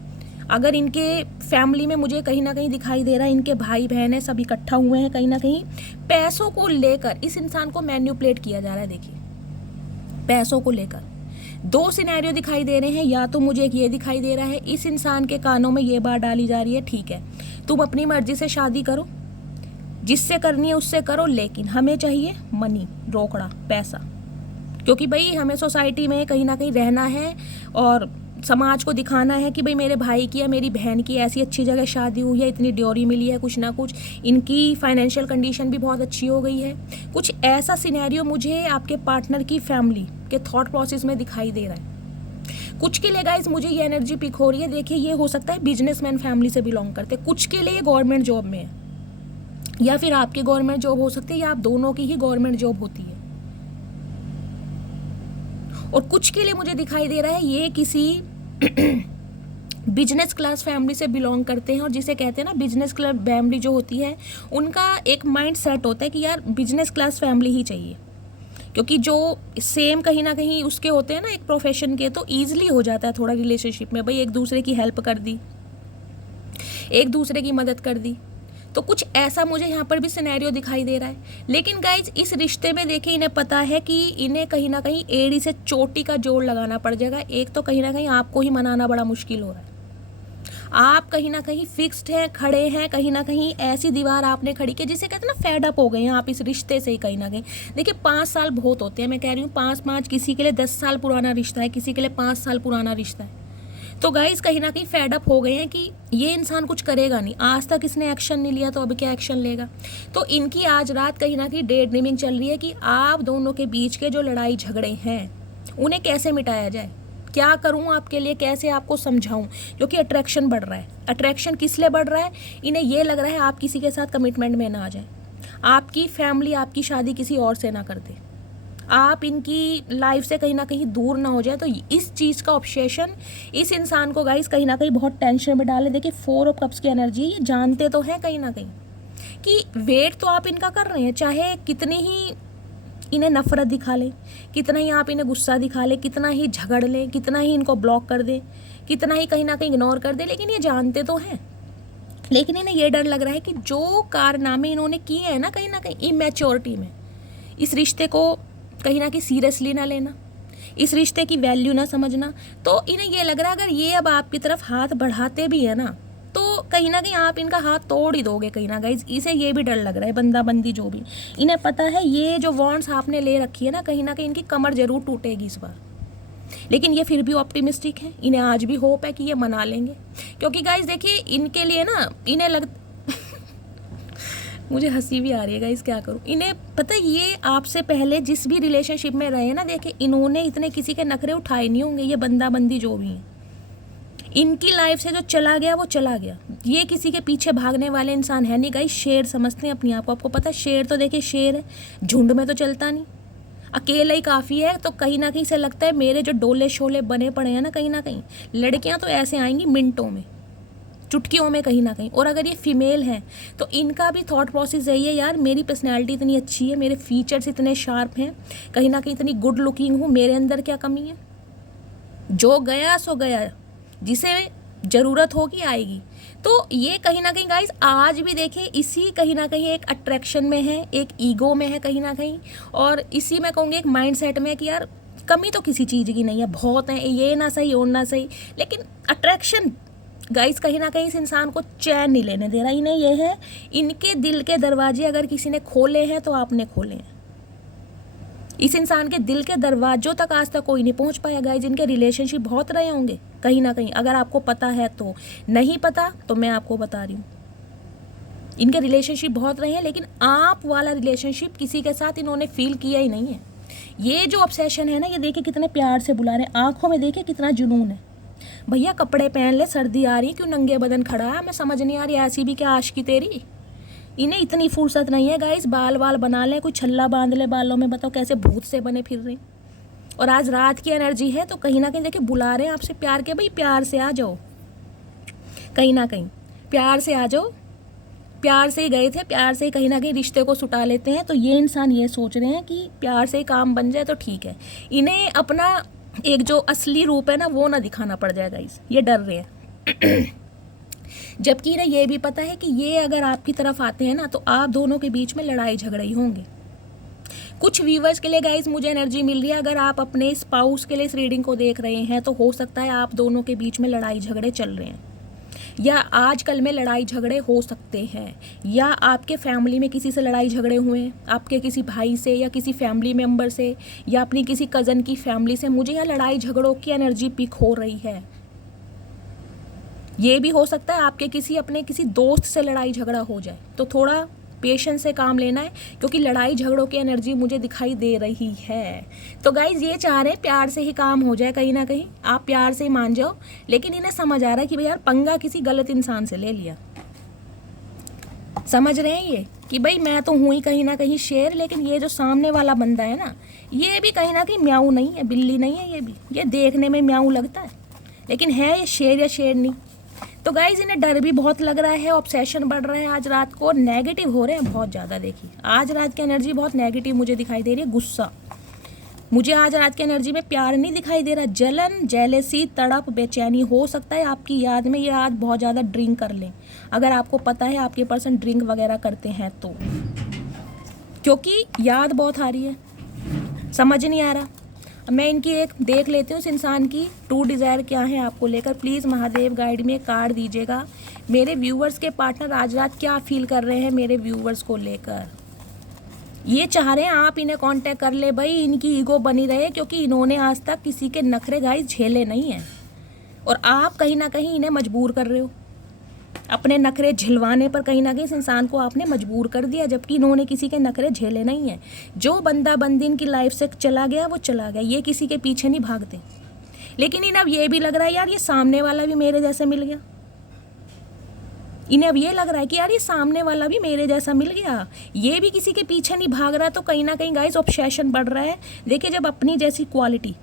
अगर इनके फैमिली में मुझे कहीं ना कहीं दिखाई दे रहा है, इनके भाई बहन है सब इकट्ठा हुए हैं, कहीं ना कहीं पैसों को लेकर इस इंसान को मैन्युपुलेट किया जा रहा है। देखिए पैसों को लेकर 2 सिनेरियो दिखाई दे रहे हैं, या तो मुझे एक ये दिखाई दे रहा है, इस इंसान के कानों में ये बात डाली जा रही है, ठीक है तुम अपनी मर्जी से शादी करो, जिससे करनी है उससे करो, लेकिन हमें चाहिए मनी, रोकड़ा, पैसा, क्योंकि भाई हमें सोसाइटी में कहीं ना कहीं रहना है और समाज को दिखाना है कि भाई मेरे भाई की या मेरी बहन की ऐसी अच्छी जगह शादी हुई है, इतनी ड्योरी मिली है, कुछ ना कुछ इनकी फाइनेंशियल कंडीशन भी बहुत अच्छी हो गई है। कुछ ऐसा सिनेरियो मुझे आपके पार्टनर की फैमिली के थॉट प्रोसेस में दिखाई दे रहा है। कुछ के लिए गाइज मुझे ये एनर्जी पिक हो रही है, देखिए ये हो सकता है बिजनेसमैन फैमिली से बिलोंग करते, कुछ के लिए गवर्नमेंट जॉब में है, या फिर आपकी गवर्नमेंट जॉब हो सकती है या आप दोनों की ही गवर्नमेंट जॉब होती है। और कुछ के लिए मुझे दिखाई दे रहा है ये किसी बिजनेस क्लास फैमिली से बिलोंग करते हैं, और जिसे कहते हैं ना बिजनेस क्लास फैमिली जो होती है उनका एक माइंड सेट होता है कि यार बिजनेस क्लास फैमिली ही चाहिए, क्योंकि जो सेम कहीं ना कहीं उसके होते हैं ना एक प्रोफेशन के, तो ईजिली हो जाता है थोड़ा रिलेशनशिप में, भाई एक दूसरे की हेल्प कर दी, एक दूसरे की मदद कर दी। तो कुछ ऐसा मुझे यहाँ पर भी सिनेरियो दिखाई दे रहा है। लेकिन गाइज इस रिश्ते में देखिए इन्हें पता है कि इन्हें कहीं ना कहीं एड़ी से चोटी का जोड़ लगाना पड़ जाएगा। एक तो कहीं ना कहीं आपको ही मनाना बड़ा मुश्किल हो रहा है, आप कहीं ना कहीं फिक्स्ड हैं, खड़े हैं, कहीं ना कहीं ऐसी दीवार आपने खड़ी की जिसे कहते हैं ना फेड अप हो गए हैं आप इस रिश्ते से ही कहीं ना कहीं। देखिए 5 साल बहुत होते हैं, मैं कह रही हूँ 5 किसी के लिए 10 साल पुराना रिश्ता है, किसी के लिए 5 साल पुराना रिश्ता है। तो गाइस कहीं ना कहीं फेड अप हो गए हैं कि ये इंसान कुछ करेगा नहीं, आज तक इसने एक्शन नहीं लिया तो अब क्या एक्शन लेगा। तो इनकी आज रात कहीं ना कहीं डे ड्रीमिंग चल रही है कि आप दोनों के बीच के जो लड़ाई झगड़े हैं उन्हें कैसे मिटाया जाए, क्या करूं आपके लिए, कैसे आपको समझाऊं, क्योंकि अट्रैक्शन बढ़ रहा है। अट्रैक्शन किस लिए बढ़ रहा है, इन्हें ये लग रहा है आप किसी के साथ कमिटमेंट में ना आ जाए, आपकी फैमिली आपकी शादी किसी और से ना कर दे, आप इनकी लाइफ से कहीं ना कहीं दूर ना हो जाए। तो इस चीज़ का ऑब्सेशन इस इंसान को गाइस कहीं ना कहीं बहुत टेंशन में डाले। देखिए 4 ऑफ कप्स की एनर्जी, ये जानते तो हैं कहीं ना कहीं कि वेट तो आप इनका कर रहे हैं, चाहे कितनी ही इन्हें नफ़रत दिखा लें, कितना ही आप इन्हें गुस्सा दिखा लें, कितना ही झगड़ लें, कितना ही इनको ब्लॉक कर दें, कितना ही कहीं ना कहीं इग्नोर कर दें, लेकिन ये जानते तो हैं। लेकिन इन्हें ये डर लग रहा है कि जो कारनामे इन्होंने किए हैं ना कहीं इमेच्योरिटी में, इस रिश्ते को कहीं ना कहीं सीरियसली ना लेना, इस रिश्ते की वैल्यू ना समझना, तो इन्हें ये लग रहा है अगर ये अब आपकी तरफ हाथ बढ़ाते भी है ना तो कहीं ना कहीं आप इनका हाथ तोड़ ही दोगे कहीं ना कहीं। इसे ये भी डर लग रहा है, बंदा बंदी जो भी, इन्हें पता है ये जो वॉन्ट्स आपने ले रखी है ना कहीं इनकी कमर जरूर टूटेगी इस बार। लेकिन ये फिर भी ऑप्टिमिस्टिक है, इन्हें आज भी होप है कि ये मना लेंगे, क्योंकि गाइज देखिए इनके लिए ना इन्हें मुझे हंसी भी आ रही है गाइस, क्या करूँ। इन्हें पता है ये आपसे पहले जिस भी रिलेशनशिप में रहे ना, देखिए इन्होंने इतने किसी के नखरे उठाए नहीं होंगे, ये बंदा बंदी जो भी हैं, इनकी लाइफ से जो चला गया वो चला गया। ये किसी के पीछे भागने वाले इंसान है नहीं गाइस, शेर समझते हैं अपने आप को। आपको पता है शेर तो देखिए शेर है, झुंड में तो चलता नहीं, अकेला ही काफ़ी है। तो कहीं ना कहीं से लगता है मेरे जो डोले शोले बने पड़े हैं ना कहीं लड़कियां तो ऐसे आएंगी मिनटों में, चुटकियों में कहीं ना कहीं। और अगर ये फीमेल हैं तो इनका भी थॉट प्रोसेस यही है, यार मेरी पर्सनैलिटी इतनी अच्छी है, मेरे फीचर्स इतने शार्प हैं, कहीं ना कहीं इतनी गुड लुकिंग हूँ, मेरे अंदर क्या कमी है। जो गया सो गया, जिसे ज़रूरत होगी आएगी। तो ये कहीं ना कहीं गाइस आज भी देखें इसी कहीं ना कहीं एक अट्रैक्शन में है, एक ईगो में है कहीं ना कहीं, और इसी में कहूँगी एक माइंडसेट में कि यार कमी तो किसी चीज़ की नहीं है, बहुत है, ये ना सही और ना सही, लेकिन अट्रैक्शन गाइस कहीं ना कहीं इस इंसान को चैन नहीं लेने दे रहा। इन्हें यह है इनके दिल के दरवाजे अगर किसी ने खोले हैं तो आपने खोले हैं। इस इंसान के दिल के दरवाजों तक आज तक कोई नहीं पहुंच पाया गाइस। इनके रिलेशनशिप बहुत रहे होंगे कहीं ना कहीं, अगर आपको पता है तो, नहीं पता तो मैं आपको बता रही हूँ, इनके रिलेशनशिप बहुत रहे हैं, लेकिन आप वाला रिलेशनशिप किसी के साथ इन्होंने फील किया ही नहीं है। ये जो ऑब्सेशन है ना, ये देखिए कितने प्यार से बुला रहे हैं, आंखों में देखिए कितना जुनून है। भैया कपड़े पहन ले, सर्दी आ रही, क्यों नंगे बदन खड़ा है, मैं समझ नहीं आ रही, ऐसी भी क्या आशिकी तेरी। इन्हें इतनी फुर्सत नहीं है गाइस, बाल वाल बना ले, कोई छल्ला बांध ले बालों में, बताओ कैसे भूत से बने फिर रहे। और आज रात की एनर्जी है तो कहीं ना कहीं देखिए बुला रहे हैं आपसे प्यार के, भाई प्यार से आ जाओ, कहीं ना कहीं प्यार से आ जाओ। प्यार से ही गए थे, प्यार से ही कहीं ना कहीं रिश्ते को सुटा लेते हैं। तो ये इंसान ये सोच रहे हैं कि प्यार से ही काम बन जाए तो ठीक है, इन्हें अपना एक जो असली रूप है ना वो ना दिखाना पड़ जाएगा, ये डर रहे हैं। जबकि इन्हें ये भी पता है कि ये अगर आपकी तरफ आते हैं ना तो आप दोनों के बीच में लड़ाई झगड़े ही होंगे। कुछ व्यूवर्स के लिए गाइस मुझे एनर्जी मिल रही है, अगर आप अपने स्पाउस के लिए इस रीडिंग को देख रहे हैं तो हो सकता है आप दोनों के बीच में लड़ाई झगड़े चल रहे हैं, या आजकल में लड़ाई झगड़े हो सकते हैं, या आपके फैमिली में किसी से लड़ाई झगड़े हुए हैं, आपके किसी भाई से या किसी फैमिली मेम्बर से या अपनी किसी कज़न की फैमिली से। मुझे यहाँ लड़ाई झगड़ों की एनर्जी पिक हो रही है। ये भी हो सकता है आपके अपने किसी दोस्त से लड़ाई झगड़ा हो जाए, तो थोड़ा पेशेंस से काम लेना है, क्योंकि लड़ाई झगड़ों की एनर्जी मुझे दिखाई दे रही है। तो गाइज ये चाह रहे हैं प्यार से ही काम हो जाए, कहीं ना कहीं आप प्यार से ही मान जाओ, लेकिन इन्हें समझ आ रहा है कि भाई यार पंगा किसी गलत इंसान से ले लिया। समझ रहे हैं ये कि भाई मैं तो हूँ ही कहीं ना कहीं शेर, लेकिन ये जो सामने वाला बंदा है ना, ये भी कहीं ना कहीं म्याऊ नहीं है, बिल्ली नहीं है, ये देखने में म्याऊ लगता है, लेकिन है ये शेर या शेरनी। तो गाइज इन्हें डर भी बहुत लग रहा है, ऑब्सेशन बढ़ रहा है, आज रात को नेगेटिव हो रहे हैं बहुत ज़्यादा। देखिए आज रात की एनर्जी बहुत नेगेटिव मुझे दिखाई दे रही है, गुस्सा। मुझे आज रात की एनर्जी में प्यार नहीं दिखाई दे रहा, जलन, जेलेसी, तड़प, बेचैनी। हो सकता है आपकी याद में ये आज बहुत ज़्यादा ड्रिंक कर लें, अगर आपको पता है आपके पर्सन ड्रिंक वगैरह करते हैं तो, क्योंकि याद बहुत आ रही है, समझ नहीं आ रहा। मैं इनकी एक देख लेती हूँ इस इंसान की ट्रू डिज़ायर क्या है आपको लेकर। प्लीज़ महादेव गाइड में एक कार्ड दीजिएगा। मेरे व्यूवर्स के पार्टनर आज रात क्या फील कर रहे हैं मेरे व्यूवर्स को लेकर। ये चाह रहे हैं आप इन्हें कांटेक्ट कर ले भाई, इनकी ईगो बनी रहे, क्योंकि इन्होंने आज तक किसी के नखरे गाइस झेले नहीं हैं, और आप कहीं ना कहीं इन्हें मजबूर कर रहे हो अपने नखरे झिलवाने पर। कहीं ना कहीं इस इंसान को आपने मजबूर कर दिया, जबकि इन्होंने किसी के नखरे झेले नहीं हैं। जो बंदा बंदी इनकी लाइफ से चला गया वो चला गया, ये किसी के पीछे नहीं भागते। लेकिन इन्हें अब ये भी लग रहा है यार ये सामने वाला भी मेरे जैसा मिल गया, इन्हें अब ये लग रहा है कि यार ये सामने वाला भी मेरे जैसा मिल गया, ये भी किसी के पीछे नहीं भाग रहा। तो कहीं ना कहीं गाइस ऑब्सेशन बढ़ रहा है। देखिए जब अपनी जैसी क्वालिटी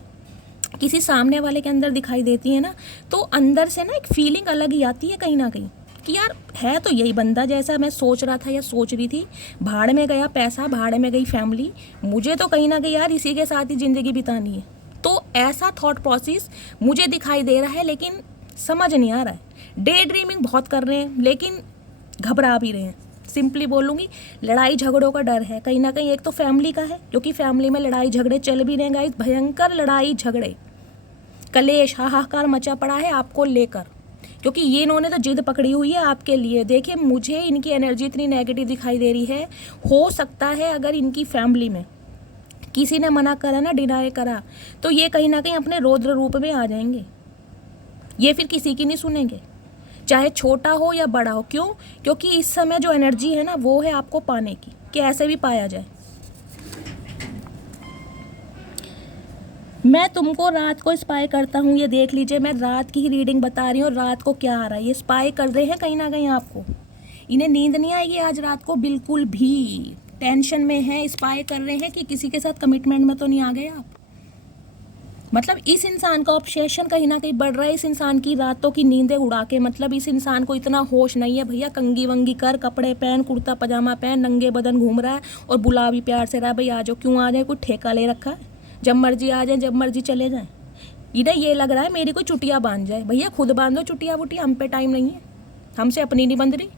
किसी सामने वाले के अंदर दिखाई देती है ना, तो अंदर से ना एक फीलिंग अलग ही आती है कहीं ना कहीं, कि यार है तो यही बंदा जैसा मैं सोच रहा था या सोच रही थी, भाड़ में गया पैसा, भाड़ में गई फैमिली, मुझे तो कहीं ना कहीं यार इसी के साथ ही ज़िंदगी बितानी है। तो ऐसा थॉट प्रोसेस मुझे दिखाई दे रहा है, लेकिन समझ नहीं आ रहा है। डे ड्रीमिंग बहुत कर रहे हैं लेकिन घबरा भी रहे हैं। सिंपली बोलूँगी, लड़ाई झगड़ों का डर है कहीं ना कहीं। एक तो फैमिली का है, क्योंकि फैमिली में लड़ाई झगड़े चल भी रहे हैं गाइस, भयंकर लड़ाई झगड़े, कलेश हाहाकार मचा पड़ा है आपको लेकर, क्योंकि ये इन्होंने तो जिद पकड़ी हुई है आपके लिए। देखिए मुझे इनकी एनर्जी इतनी नेगेटिव दिखाई दे रही है। हो सकता है अगर इनकी फैमिली में किसी ने मना करा ना, डिनाई करा, तो ये कहीं ना कहीं अपने रौद्र रूप में आ जाएंगे। ये फिर किसी की नहीं सुनेंगे, चाहे छोटा हो या बड़ा हो। क्यों? क्योंकि इस समय जो एनर्जी है ना वो है आपको पाने की, कि ऐसे भी पाया जाए। मैं तुमको रात को स्पाई करता हूँ, ये देख लीजिए, मैं रात की ही रीडिंग बता रही हूँ। रात को क्या आ रहा है, ये स्पाई कर रहे हैं कहीं ना कहीं आपको। इन्हें नींद नहीं आएगी आज रात को बिल्कुल भी, टेंशन में है, स्पाई कर रहे हैं कि किसी के साथ कमिटमेंट में तो नहीं आ गए आप। मतलब इस इंसान का ऑब्सेशन कहीं ना कहीं बढ़ रहा है, इस इंसान की रातों की नींदें उड़ा के। मतलब इस इंसान को इतना होश नहीं है भैया, कंगी वंगी कर, कपड़े पहन, कुर्ता पजामा पहन, नंगे बदन घूम रहा है और बुला भी प्यार से रहा है, भाई आ जाओ। क्यों आ जाए? कोई ठेका ले रखा है? जब मर्जी आ जाए, जब मर्जी चले जाएं। इन्हें ये लग रहा है मेरी कोई चुटिया बांध जाए। भैया खुद बांधो चुटिया वुटिया, हम पे टाइम नहीं है, हमसे अपनी नहीं बंध रही।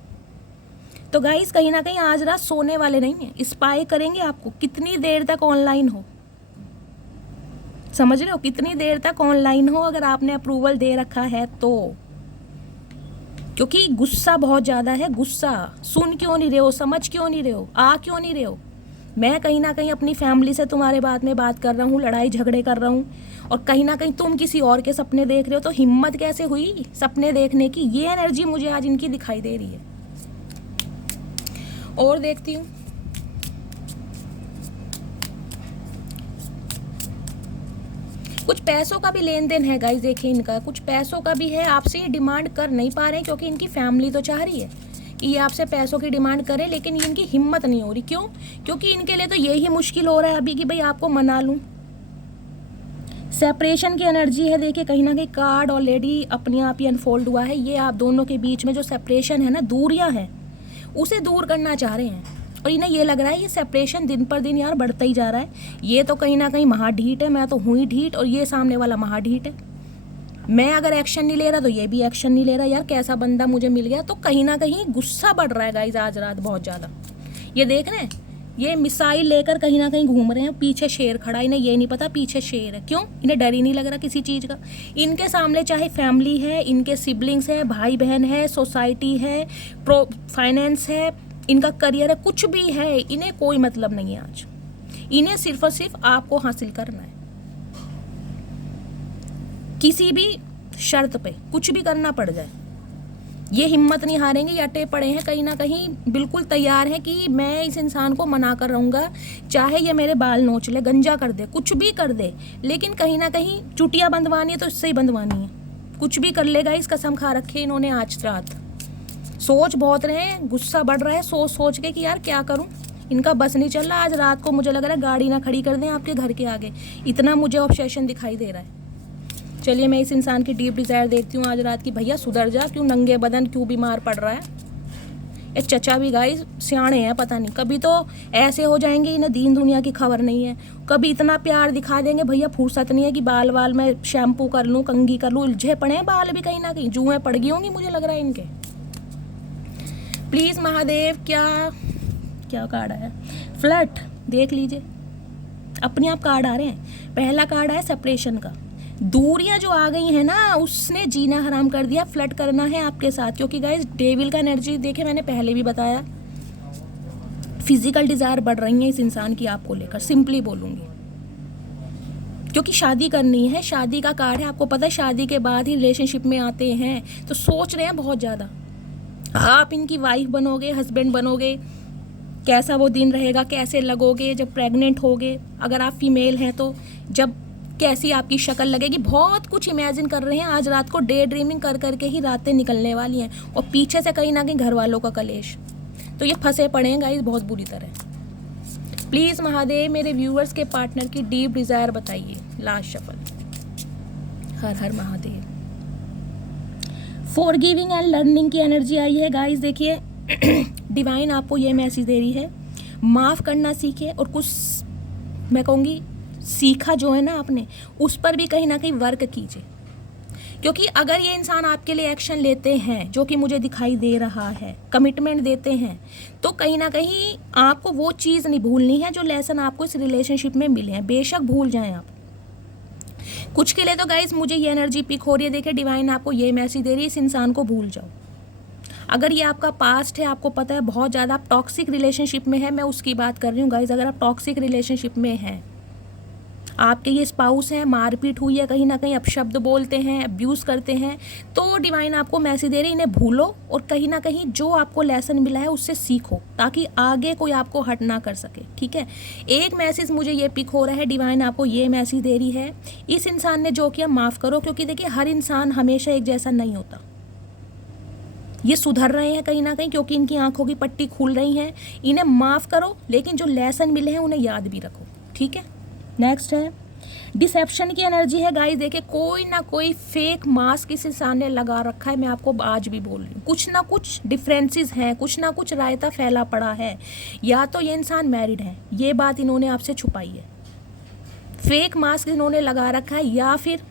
तो गाइस कहीं ना कहीं आज रात सोने वाले नहीं है, स्पाई करेंगे आपको। कितनी देर तक ऑनलाइन हो, समझ रहे हो? कितनी देर तक ऑनलाइन हो अगर आपने अप्रूवल दे रखा है तो। क्योंकि गुस्सा बहुत ज़्यादा है, गुस्सा। सुन क्यों नहीं रहे हो, समझ क्यों नहीं रहे हो, आ क्यों नहीं रहे हो? मैं कहीं ना कहीं अपनी फैमिली से तुम्हारे बात में बात कर रहा हूँ, लड़ाई झगड़े कर रहा हूँ, और कहीं ना कहीं तुम किसी और के सपने देख रहे हो। तो हिम्मत कैसे हुई सपने देखने की? ये एनर्जी मुझे आज इनकी दिखाई दे रही है। और देखती हूँ, कुछ पैसों का भी लेन देन है गाइस। देखिए इनका कुछ पैसों का भी है, आपसे ये डिमांड कर नहीं पा रहे हैं, क्योंकि इनकी फैमिली तो चाह रही है कि ये आपसे पैसों की डिमांड करे, लेकिन इनकी हिम्मत नहीं हो रही। क्यों? क्योंकि इनके लिए तो यही मुश्किल हो रहा है अभी कि भाई आपको मना लूं। सेपरेशन की एनर्जी है, देखिए कहीं ना कहीं कार्ड ऑलरेडी अपने आप ही अनफोल्ड हुआ है। ये आप दोनों के बीच में जो सेपरेशन है ना, दूरियां हैं, उसे दूर करना चाह रहे हैं। और इन्हें ये लग रहा है ये सेपरेशन दिन पर दिन यार बढ़ता ही जा रहा है। ये तो कहीं ना कहीं महाढीठ है, मैं तो हुई ढीठ, और ये सामने वाला महाढीठ है। मैं अगर एक्शन नहीं ले रहा तो ये भी एक्शन नहीं ले रहा। यार कैसा बंदा मुझे मिल गया। तो कहीं ना कहीं गुस्सा बढ़ रहा है गाइज आज रात बहुत ज़्यादा। ये देख रहे हैं, ये मिसाइल लेकर कहीं ना कहीं घूम रहे हैं, पीछे शेर खड़ा, इन्हें ये नहीं पता पीछे शेर है। क्यों? इन्हें डर ही नहीं लग रहा किसी चीज़ का। इनके सामने चाहे फैमिली है, इनके सिबलिंग्स है, भाई बहन है, सोसाइटी है, फाइनेंस है, इनका करियर है, कुछ भी है, इन्हें कोई मतलब नहीं है आज। इन्हें सिर्फ और सिर्फ आपको हासिल करना है, किसी भी शर्त पे कुछ भी करना पड़ जाए। ये हिम्मत नहीं हारेंगे, ये अटे पड़े हैं कहीं ना कहीं, बिल्कुल तैयार हैं कि मैं इस इंसान को मना कर रहूँगा, चाहे ये मेरे बाल नोच ले, गंजा कर दे, कुछ भी कर दे, लेकिन कहीं ना कहीं चुटिया बंधवानी है तो इससे ही बंधवानी है। कुछ भी कर लेगा, इस कसम खा रखी है इन्होंने आज रात। सोच बहुत रहे हैं, गुस्सा बढ़ रहा है सोच सोच के कि यार क्या करूं, इनका बस नहीं चल रहा। आज रात को मुझे लग रहा है गाड़ी ना खड़ी कर दें आपके घर के आगे, इतना मुझे ऑब्सेशन दिखाई दे रहा है। चलिए मैं इस इंसान की डीप डिज़ायर देखती हूँ आज रात की। भैया सुधर जा, क्यों नंगे बदन, क्यों बीमार पड़ रहा है? ये चचा भी गाइस सियाणे हैं, पता नहीं कभी तो ऐसे हो जाएंगे इन्हें दीन दुनिया की खबर नहीं है, कभी इतना प्यार दिखा देंगे भैया फुर्सत नहीं है कि बाल वाल में शैम्पू कर लूँ, कंघी कर लूँ। उलझे पड़े हैं बाल भी, कहीं ना कहीं जुएँ पड़ गई होंगी मुझे लग रहा है इनके। प्लीज़ महादेव, क्या क्या कार्ड आया? फ्लर्ट, देख लीजिए अपने आप कार्ड आ रहे हैं। पहला कार्ड आया सेपरेशन का, दूरियां जो आ गई हैं ना, उसने जीना हराम कर दिया। फ्लर्ट करना है आपके साथ, क्योंकि गाइस डेविल का एनर्जी देखे, मैंने पहले भी बताया, फिजिकल डिजायर बढ़ रही है इस इंसान की आपको लेकर, सिंपली बोलूंगी, क्योंकि शादी करनी है। शादी का कार्ड है, आपको पता है शादी के बाद ही रिलेशनशिप में आते हैं, तो सोच रहे हैं बहुत ज़्यादा आप इनकी वाइफ बनोगे, हस्बैंड बनोगे, कैसा वो दिन रहेगा, कैसे लगोगे जब प्रेग्नेंट होगे, अगर आप फीमेल हैं तो जब कैसी आपकी शक्ल लगेगी, बहुत कुछ इमेजिन कर रहे हैं। आज रात को डे ड्रीमिंग कर करके ही रातें निकलने वाली हैं, और पीछे से कहीं ना कहीं घर वालों का कलेश। तो ये फंसे पड़े हैं गाइस बहुत बुरी तरह। प्लीज़ महादेव मेरे व्यूअर्स के पार्टनर की डीप डिज़ायर बताइए। लास्ट शफल, हर हर महादेव। फॉरगिविंग एंड लर्निंग की एनर्जी आई है गाइस। देखिए डिवाइन आपको ये मैसेज दे रही है, माफ़ करना सीखे और कुछ मैं कहूँगी सीखा जो है ना आपने, उस पर भी कहीं ना कहीं वर्क कीजिए। क्योंकि अगर ये इंसान आपके लिए एक्शन लेते हैं, जो कि मुझे दिखाई दे रहा है, कमिटमेंट देते हैं, तो कहीं ना कहीं आपको वो चीज़ नहीं भूलनी है जो लेसन आपको इस रिलेशनशिप में मिले हैं। बेशक भूल जाएं आप। कुछ के लिए तो गाइस मुझे ये एनर्जी पिक हो रही है। देखिए डिवाइन आपको ये मैसेज दे रही है, इस इंसान को भूल जाओ। अगर ये आपका पास्ट है, आपको पता है बहुत ज़्यादा आप टॉक्सिक रिलेशनशिप में है, मैं उसकी बात कर रही हूँ गाइस। अगर आप टॉक्सिक रिलेशनशिप में हैं, आपके ये स्पाउस हैं, मारपीट हुई है, कहीं ना कहीं अपशब्द बोलते हैं, अब्यूज़ करते हैं, तो डिवाइन आपको मैसेज दे रही है इन्हें भूलो और कहीं ना कहीं जो आपको लेसन मिला है उससे सीखो, ताकि आगे कोई आपको हर्ट ना कर सके। ठीक है, एक मैसेज मुझे ये पिक हो रहा है, डिवाइन आपको ये मैसेज दे रही है, इस इंसान ने जो किया माफ़ करो। क्योंकि देखिए हर इंसान हमेशा एक जैसा नहीं होता। ये सुधर रहे हैं कहीं ना कहीं, क्योंकि इनकी आंखों की पट्टी खुल रही है। इन्हें माफ़ करो, लेकिन जो लेसन मिले हैं उन्हें याद भी रखो। ठीक है, नेक्स्ट है डिसेप्शन की एनर्जी है गाइस। देखिए कोई ना कोई फेक मास्क इस इंसान ने लगा रखा है। मैं आपको आज भी बोल रही हूँ, कुछ ना कुछ डिफरेंसेस हैं, कुछ ना कुछ रायता फैला पड़ा है। या तो ये इंसान मैरिड है, ये बात इन्होंने आपसे छुपाई है, फेक मास्क इन्होंने लगा रखा है, या फिर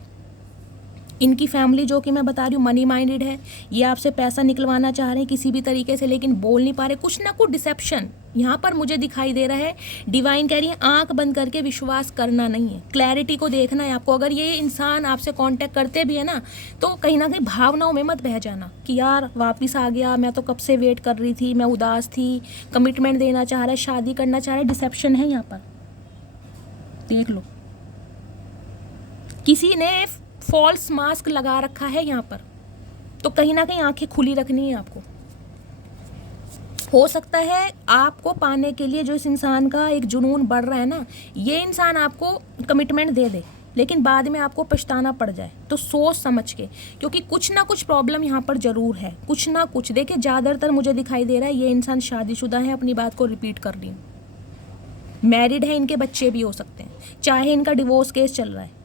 इनकी फैमिली जो कि मैं बता रही हूँ मनी माइंडेड है। ये आपसे पैसा निकलवाना चाह रहे हैं किसी भी तरीके से, लेकिन बोल नहीं पा रहे। कुछ ना कुछ डिसेप्शन यहाँ पर मुझे दिखाई दे रहा है। डिवाइन कह रही है आंख बंद करके विश्वास करना नहीं है, क्लैरिटी को देखना है आपको। अगर ये इंसान आपसे कांटेक्ट करते भी है ना, तो कहीं ना कहीं भावनाओं में मत बह जाना कि यार वापस आ गया, मैं तो कब से वेट कर रही थी, मैं उदास थी, कमिटमेंट देना चाह रहा है, शादी करना चाह रहा है। डिसेप्शन है यहाँ पर, देख लो। किसी ने फॉल्स मास्क लगा रखा है यहाँ पर, तो कहीं ना कहीं आंखें खुली रखनी है आपको। हो सकता है आपको पाने के लिए जो इस इंसान का एक जुनून बढ़ रहा है ना, ये इंसान आपको कमिटमेंट दे दे, लेकिन बाद में आपको पछताना पड़ जाए। तो सोच समझ के, क्योंकि कुछ ना कुछ प्रॉब्लम यहाँ पर ज़रूर है, कुछ ना कुछ। देखिए ज़्यादातर मुझे दिखाई दे रहा है ये इंसान शादीशुदा है, अपनी बात को रिपीट कर रही हूँ, मैरिड है, इनके बच्चे भी हो सकते हैं, चाहे इनका डिवोर्स केस चल रहा है,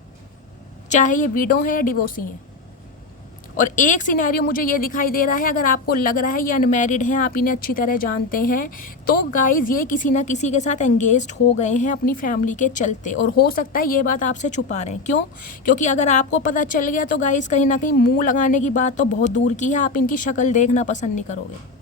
चाहे ये विडो है या डिवोर्सी है। और एक सिनेरियो मुझे ये दिखाई दे रहा है, अगर आपको लग रहा है ये अनमैरिड हैं, आप इन्हें अच्छी तरह जानते हैं, तो गाइज ये किसी ना किसी के साथ एंगेज्ड हो गए हैं अपनी फैमिली के चलते। और हो सकता है ये बात आपसे छुपा रहे हैं। क्यों? क्योंकि अगर आपको पता चल गया तो गाइज कहीं ना कहीं मुंह लगाने की बात तो बहुत दूर की है, आप इनकी शक्ल देखना पसंद नहीं करोगे।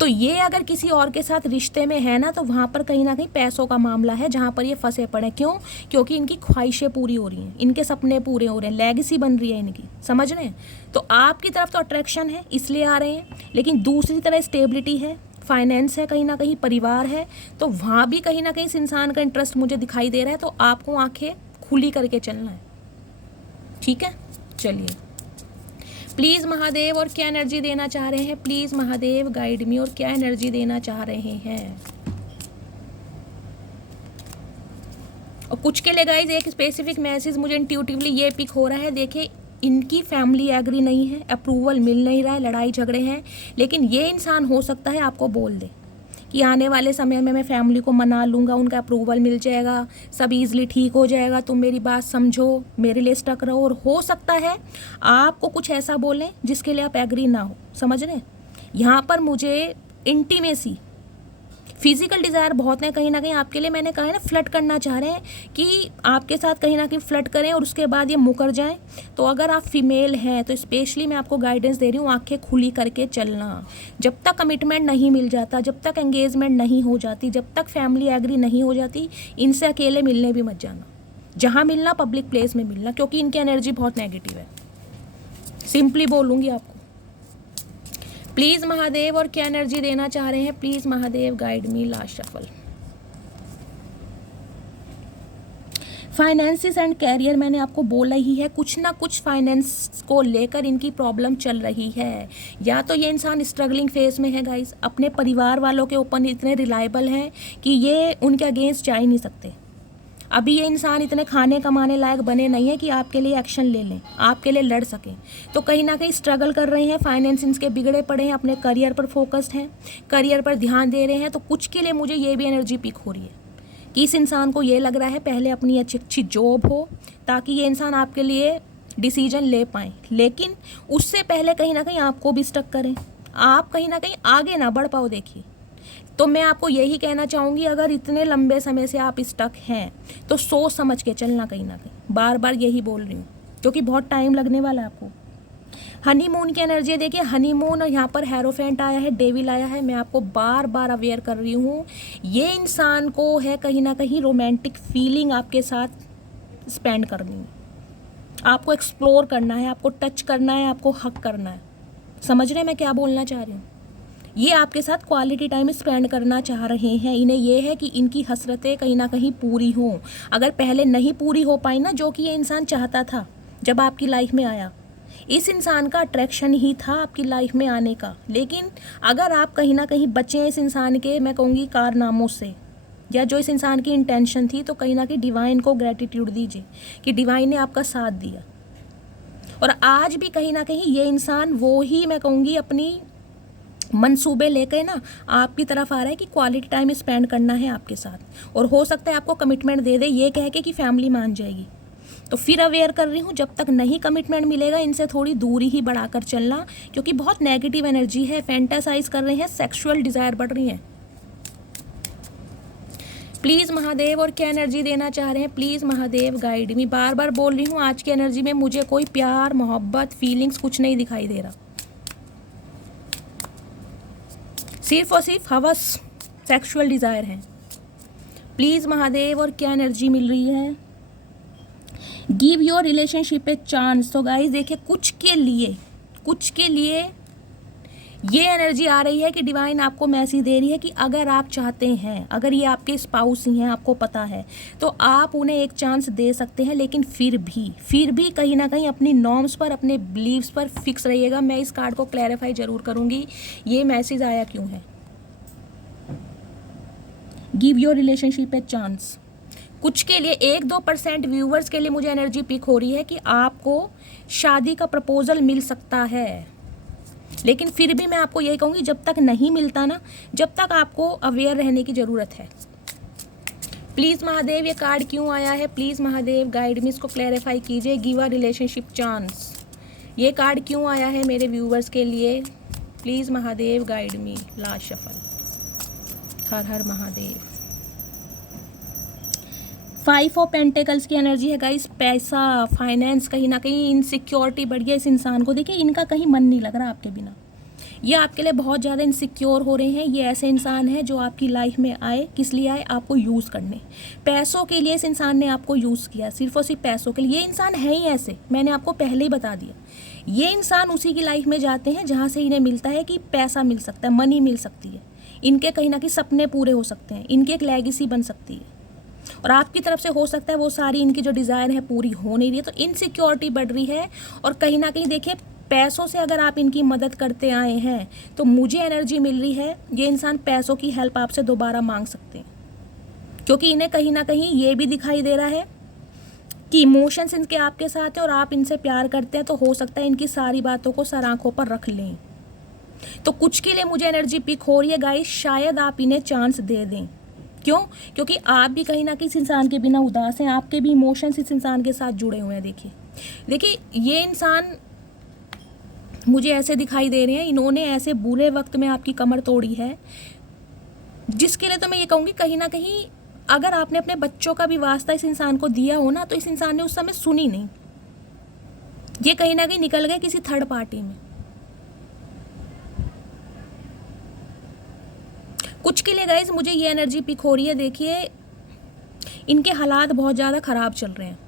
तो ये अगर किसी और के साथ रिश्ते में है ना, तो वहाँ पर कहीं ना कहीं पैसों का मामला है जहाँ पर ये फंसे पड़े। क्यों? क्योंकि इनकी ख्वाहिशें पूरी हो रही हैं, इनके सपने पूरे हो रहे हैं, लेगेसी बन रही है इनकी, समझ रहे हैं? तो आपकी तरफ तो अट्रैक्शन है इसलिए आ रहे हैं, लेकिन दूसरी तरह स्टेबिलिटी है, फाइनेंस है, कहीं ना कहीं परिवार है, तो वहाँ भी कहीं ना कहीं इस इंसान का इंटरेस्ट मुझे दिखाई दे रहा है। तो आपको आंखें खुली करके चलना है। ठीक है, चलिए प्लीज़ महादेव और क्या एनर्जी देना चाह रहे हैं, प्लीज़ महादेव गाइड मी, और क्या एनर्जी देना चाह रहे हैं। और कुछ के लिए गाइज एक स्पेसिफिक मैसेज मुझे इंट्यूटिवली ये पिक हो रहा है। देखिए इनकी फैमिली एग्री नहीं है, अप्रूवल मिल नहीं रहा है, लड़ाई झगड़े हैं, लेकिन ये इंसान हो सकता है आपको बोल दे कि आने वाले समय में मैं फैमिली को मना लूँगा, उनका अप्रूवल मिल जाएगा, सब ईज़िली ठीक हो जाएगा, तुम मेरी बात समझो, मेरे लिए स्टक रहो। और हो सकता है आपको कुछ ऐसा बोलें जिसके लिए आप एग्री ना हो, समझ रहे हैं? यहाँ पर मुझे इंटीमेसी, फिजिकल डिज़ायर बहुत है कहीं ना कहीं आपके लिए। मैंने कहा है ना, फ्लर्ट करना चाह रहे हैं कि आपके साथ कहीं ना कहीं फ्लर्ट करें और उसके बाद ये मुकर जाएं। तो अगर आप फीमेल हैं तो स्पेशली मैं आपको गाइडेंस दे रही हूँ, आंखें खुली करके चलना। जब तक कमिटमेंट नहीं मिल जाता, जब तक एंगेजमेंट नहीं हो जाती, जब तक फैमिली एग्री नहीं हो जाती, इनसे अकेले मिलने भी मत जाना। जहाँ मिलना पब्लिक प्लेस में मिलना, क्योंकि इनकी एनर्जी बहुत नेगेटिव है, सिंपली बोलूँगी आपको। प्लीज़ महादेव और क्या एनर्जी देना चाह रहे हैं, please Mahadev guide me. Last shuffle. Finances and career, मैंने आपको बोला ही है, कुछ ना कुछ फाइनेंस को लेकर इनकी प्रॉब्लम चल रही है। या तो ये इंसान स्ट्रगलिंग फेज में है गाइस, अपने परिवार वालों के ऊपर इतने रिलायबल हैं कि ये उनके अगेंस्ट जा ही नहीं सकते। अभी ये इंसान इतने खाने कमाने लायक बने नहीं है कि आपके लिए एक्शन ले लें, आपके लिए लड़ सकें। तो कहीं ना कहीं स्ट्रगल कर रहे हैं, फाइनेंस इनके बिगड़े पड़े हैं, अपने करियर पर फोकस्ड हैं, करियर पर ध्यान दे रहे हैं। तो कुछ के लिए मुझे ये भी एनर्जी पिक हो रही है कि इस इंसान को ये लग रहा है पहले अपनी अच्छी जॉब हो, ताकि ये इंसान आपके लिए डिसीजन ले पाएँ, लेकिन उससे पहले कहीं ना कहीं आपको भी स्टक करें, आप कहीं ना कहीं आगे ना बढ़ पाओ। देखिए, तो मैं आपको यही कहना चाहूँगी, अगर इतने लंबे समय से आप स्टक हैं तो सोच समझ के चलना, कहीं ना कहीं बार बार यही बोल रही हूँ, क्योंकि बहुत टाइम लगने वाला है आपको। हनीमून की एनर्जी देखिए, हनीमून, और यहाँ पर हेरोफेंट आया है, डेविल आया है। मैं आपको बार बार अवेयर कर रही हूँ, ये इंसान को है कहीं ना कहीं रोमांटिक फीलिंग आपके साथ स्पेंड करनी है, आपको एक्सप्लोर करना है, आपको टच करना है, आपको हक करना है। समझ रहे हैं मैं क्या बोलना चाह रही हूँ? ये आपके साथ क्वालिटी टाइम स्पेंड करना चाह रहे हैं। इन्हें ये है कि इनकी हसरतें कहीं ना कहीं पूरी हों। अगर पहले नहीं पूरी हो पाई ना, जो कि ये इंसान चाहता था जब आपकी लाइफ में आया, इस इंसान का अट्रैक्शन ही था आपकी लाइफ में आने का। लेकिन अगर आप कहीं ना कहीं बचें इस इंसान के, मैं कहूँगी, कारनामों से, या जो इस इंसान की इंटेंशन थी, तो कहीं ना कहीं डिवाइन को ग्रेटिट्यूड दीजिए कि डिवाइन ने आपका साथ दिया। और आज भी कहीं ना कहीं ये इंसान वो ही, मैं कहूँगी, अपनी मंसूबे लेकर ना आपकी तरफ आ रहा है कि क्वालिटी टाइम स्पेंड करना है आपके साथ, और हो सकता है आपको कमिटमेंट दे दे ये कह के कि फैमिली मान जाएगी। तो फिर अवेयर कर रही हूँ, जब तक नहीं कमिटमेंट मिलेगा इनसे थोड़ी दूरी ही बढ़ाकर चलना, क्योंकि बहुत नेगेटिव एनर्जी है, फैंटासाइज कर रहे हैं, सेक्सुअल डिज़ायर बढ़ रही है। प्लीज़ महादेव, और क्या एनर्जी देना चाह रहे हैं, प्लीज़ महादेव गाइड मी। बार बार बोल रही हूँ, आज की एनर्जी में मुझे कोई प्यार, मोहब्बत, फीलिंग्स कुछ नहीं दिखाई दे रहा, सिर्फ और सिर्फ हवस, सेक्सुअल डिज़ायर है। प्लीज़ महादेव, और क्या एनर्जी मिल रही है, give your relationship a chance. तो गाइस देखिए, कुछ के लिए ये एनर्जी आ रही है कि डिवाइन आपको मैसेज दे रही है कि अगर आप चाहते हैं, अगर ये आपके स्पाउस ही हैं, आपको पता है, तो आप उन्हें एक चांस दे सकते हैं। लेकिन फिर भी कहीं ना कहीं अपनी नॉर्म्स पर, अपने बिलीव्स पर फिक्स रहिएगा। मैं इस कार्ड को क्लैरिफाई ज़रूर करूँगी, ये मैसेज आया क्यों है। Give your relationship a chance. कुछ के लिए 1-2% व्यूवर्स के लिए मुझे एनर्जी पिक हो रही है कि आपको शादी का प्रपोजल मिल सकता है। लेकिन फिर भी मैं आपको यही कहूँगी, जब तक नहीं मिलता ना, जब तक आपको अवेयर रहने की ज़रूरत है। प्लीज़ महादेव, ये कार्ड क्यों आया है, प्लीज़ महादेव गाइड मी, इसको क्लैरिफाई कीजिए। गिव अ रिलेशनशिप चांस, ये कार्ड क्यों आया है मेरे व्यूवर्स के लिए, please Mahadev guide me. Last shuffle. हर हर महादेव। 5 ऑफ पेंटिकल्स की एनर्जी है गाइस, पैसा, फाइनेंस, कहीं ना कहीं इनसिक्योरिटी बढ़ गया इस इंसान को। देखिए, इनका कहीं मन नहीं लग रहा आपके बिना, ये आपके लिए बहुत ज़्यादा इनसिक्योर हो रहे हैं। ये ऐसे इंसान है जो आपकी लाइफ में आए, किस लिए आए, आपको यूज़ करने, पैसों के लिए इस इंसान ने आपको यूज़ किया, सिर्फ और सिर्फ पैसों के लिए। ये इंसान है ही ऐसे, मैंने आपको पहले ही बता दिया। ये इंसान उसी की लाइफ में जाते हैं जहाँ से इन्हें मिलता है कि पैसा मिल सकता है, मनी मिल सकती है, इनके कहीं ना कहीं सपने पूरे हो सकते हैं, इनकी एक लेगेसी बन सकती है, और आपकी तरफ से हो सकता है वो सारी इनकी जो डिज़ायर है पूरी हो नहीं रही है। तो इनसिक्योरिटी बढ़ रही है, और कहीं ना कहीं देखिए, पैसों से अगर आप इनकी मदद करते आए हैं तो मुझे एनर्जी मिल रही है ये इंसान पैसों की हेल्प आपसे दोबारा मांग सकते हैं, क्योंकि इन्हें कहीं ना कहीं ये भी दिखाई दे रहा है कि इमोशंस इनके आपके साथ हैं और आप इनसे प्यार करते हैं, तो हो सकता है इनकी सारी बातों को सर आंखों पर रख लें। तो कुछ के लिए मुझे एनर्जी पिक हो रही है गाइस, शायद आप इन्हें चांस दे दें। क्यों? क्योंकि आप भी कहीं ना कहीं इस इंसान के बिना उदास हैं, आपके भी इमोशंस इस इंसान के साथ जुड़े हुए हैं। देखिए ये इंसान मुझे ऐसे दिखाई दे रहे हैं, इन्होंने ऐसे बुरे वक्त में आपकी कमर तोड़ी है, जिसके लिए तो मैं ये कहूँगी कहीं ना कहीं अगर आपने अपने बच्चों का भी वास्ता इस इंसान को दिया हो ना, तो इस इंसान ने उस समय सुनी नहीं, ये कहीं ना कहीं निकल गए किसी थर्ड पार्टी में। कुछ के लिए गाइस मुझे ये एनर्जी पिक हो रही है, देखिए इनके हालात बहुत ज़्यादा ख़राब चल रहे हैं,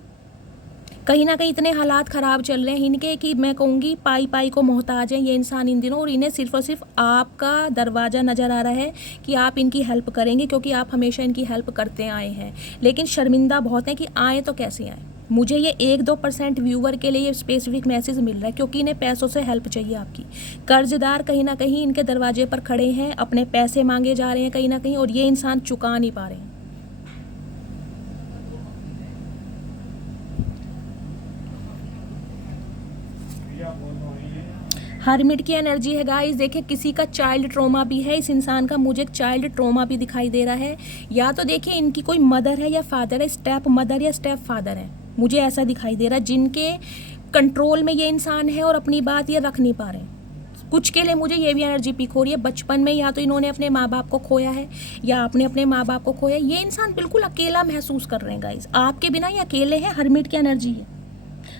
कहीं ना कहीं इतने हालात ख़राब चल रहे हैं इनके कि मैं कहूँगी पाई पाई को मोहताज हैं ये इंसान इन दिनों, और इन्हें सिर्फ और सिर्फ आपका दरवाज़ा नज़र आ रहा है कि आप इनकी हेल्प करेंगे, क्योंकि आप हमेशा इनकी हेल्प करते आए हैं। लेकिन शर्मिंदा बहुत हैं कि आए तो कैसे आए। मुझे ये 1-2% व्यूवर के लिए ये स्पेसिफिक मैसेज मिल रहा है, क्योंकि इन्हें पैसों से हेल्प चाहिए आपकी। कर्जदार कहीं ना कहीं इनके दरवाजे पर खड़े हैं, अपने पैसे मांगे जा रहे हैं कहीं ना कहीं, और ये इंसान चुका नहीं पा रहे हैं। हर्मिट की एनर्जी है गाइस, देखिए किसी का चाइल्ड ट्रॉमा भी है इस इंसान का, मुझे एक चाइल्ड ट्रॉमा भी दिखाई दे रहा है। या तो देखिए इनकी कोई मदर है या फादर है, स्टेप मदर या स्टेप फादर है, मुझे ऐसा दिखाई दे रहा है, जिनके कंट्रोल में ये इंसान है और अपनी बात ये रख नहीं पा रहे हैं। कुछ के लिए मुझे ये भी एनर्जी पिक हो रही है, बचपन में या तो इन्होंने अपने माँ बाप को खोया है या आपने अपने माँ बाप को खोया। ये इंसान बिल्कुल अकेला महसूस कर रहे हैं गाइज, आपके बिना ये अकेले हैं। हर्मिट की एनर्जी है,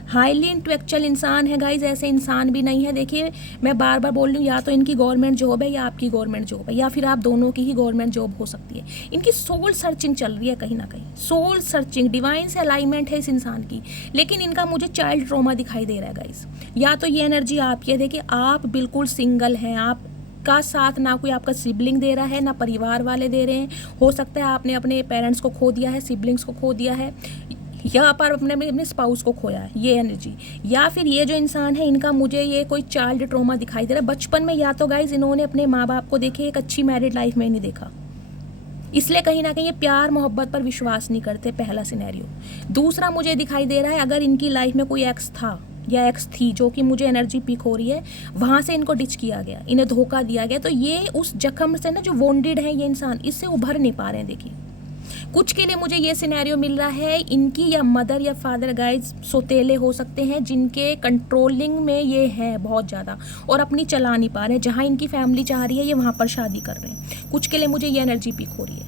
हाईली इंटेलेक्चुअल इंसान है गाइज, ऐसे इंसान भी नहीं है। देखिए मैं बार बार बोल रही हूँ, या तो इनकी गवर्नमेंट जॉब है या आपकी गवर्नमेंट जॉब है, या फिर आप दोनों की ही गवर्नमेंट जॉब हो सकती है। इनकी सोल सर्चिंग चल रही है कहीं ना कहीं, सोल सर्चिंग, डिवाइन से अलाइनमेंट है इस इंसान की। लेकिन इनका मुझे चाइल्ड ट्रॉमा दिखाई दे रहा है गाइज। या तो ये एनर्जी आपकी है, देखिए आप बिल्कुल सिंगल हैं, आप का साथ ना कोई आपका सिबलिंग दे रहा है ना परिवार वाले दे रहे हैं। हो सकता है आपने अपने पेरेंट्स को खो दिया है, सिबलिंग्स को खो दिया है, यहाँ पर अपने स्पाउस को खोया है, ये एनर्जी। या फिर ये जो इंसान है इनका मुझे ये कोई चाइल्ड ट्रॉमा दिखाई दे रहा है बचपन में। या तो गाइज इन्होंने अपने माँ बाप को देखे एक अच्छी मैरिड लाइफ में नहीं देखा, इसलिए कहीं ना कहीं ये प्यार मोहब्बत पर विश्वास नहीं करते, पहला सिनेरियो। दूसरा मुझे दिखाई दे रहा है अगर इनकी लाइफ में कोई एक्स था या एक्स थी, जो कि मुझे एनर्जी पिक हो रही है, वहाँ से इनको डिच किया गया, इन्हें धोखा दिया गया, तो ये उस जख्म से ना जो वोंडेड है ये इंसान, इससे उभर नहीं पा रहे हैं। देखिए कुछ के लिए मुझे ये सिनेरियो मिल रहा है, इनकी या मदर या फादर गाइज सोतेले हो सकते हैं, जिनके कंट्रोलिंग में ये है बहुत ज़्यादा और अपनी चला नहीं पा रहे। जहाँ इनकी फैमिली चाह रही है ये वहाँ पर शादी कर रहे हैं। कुछ के लिए मुझे ये एनर्जी पिक हो रही है।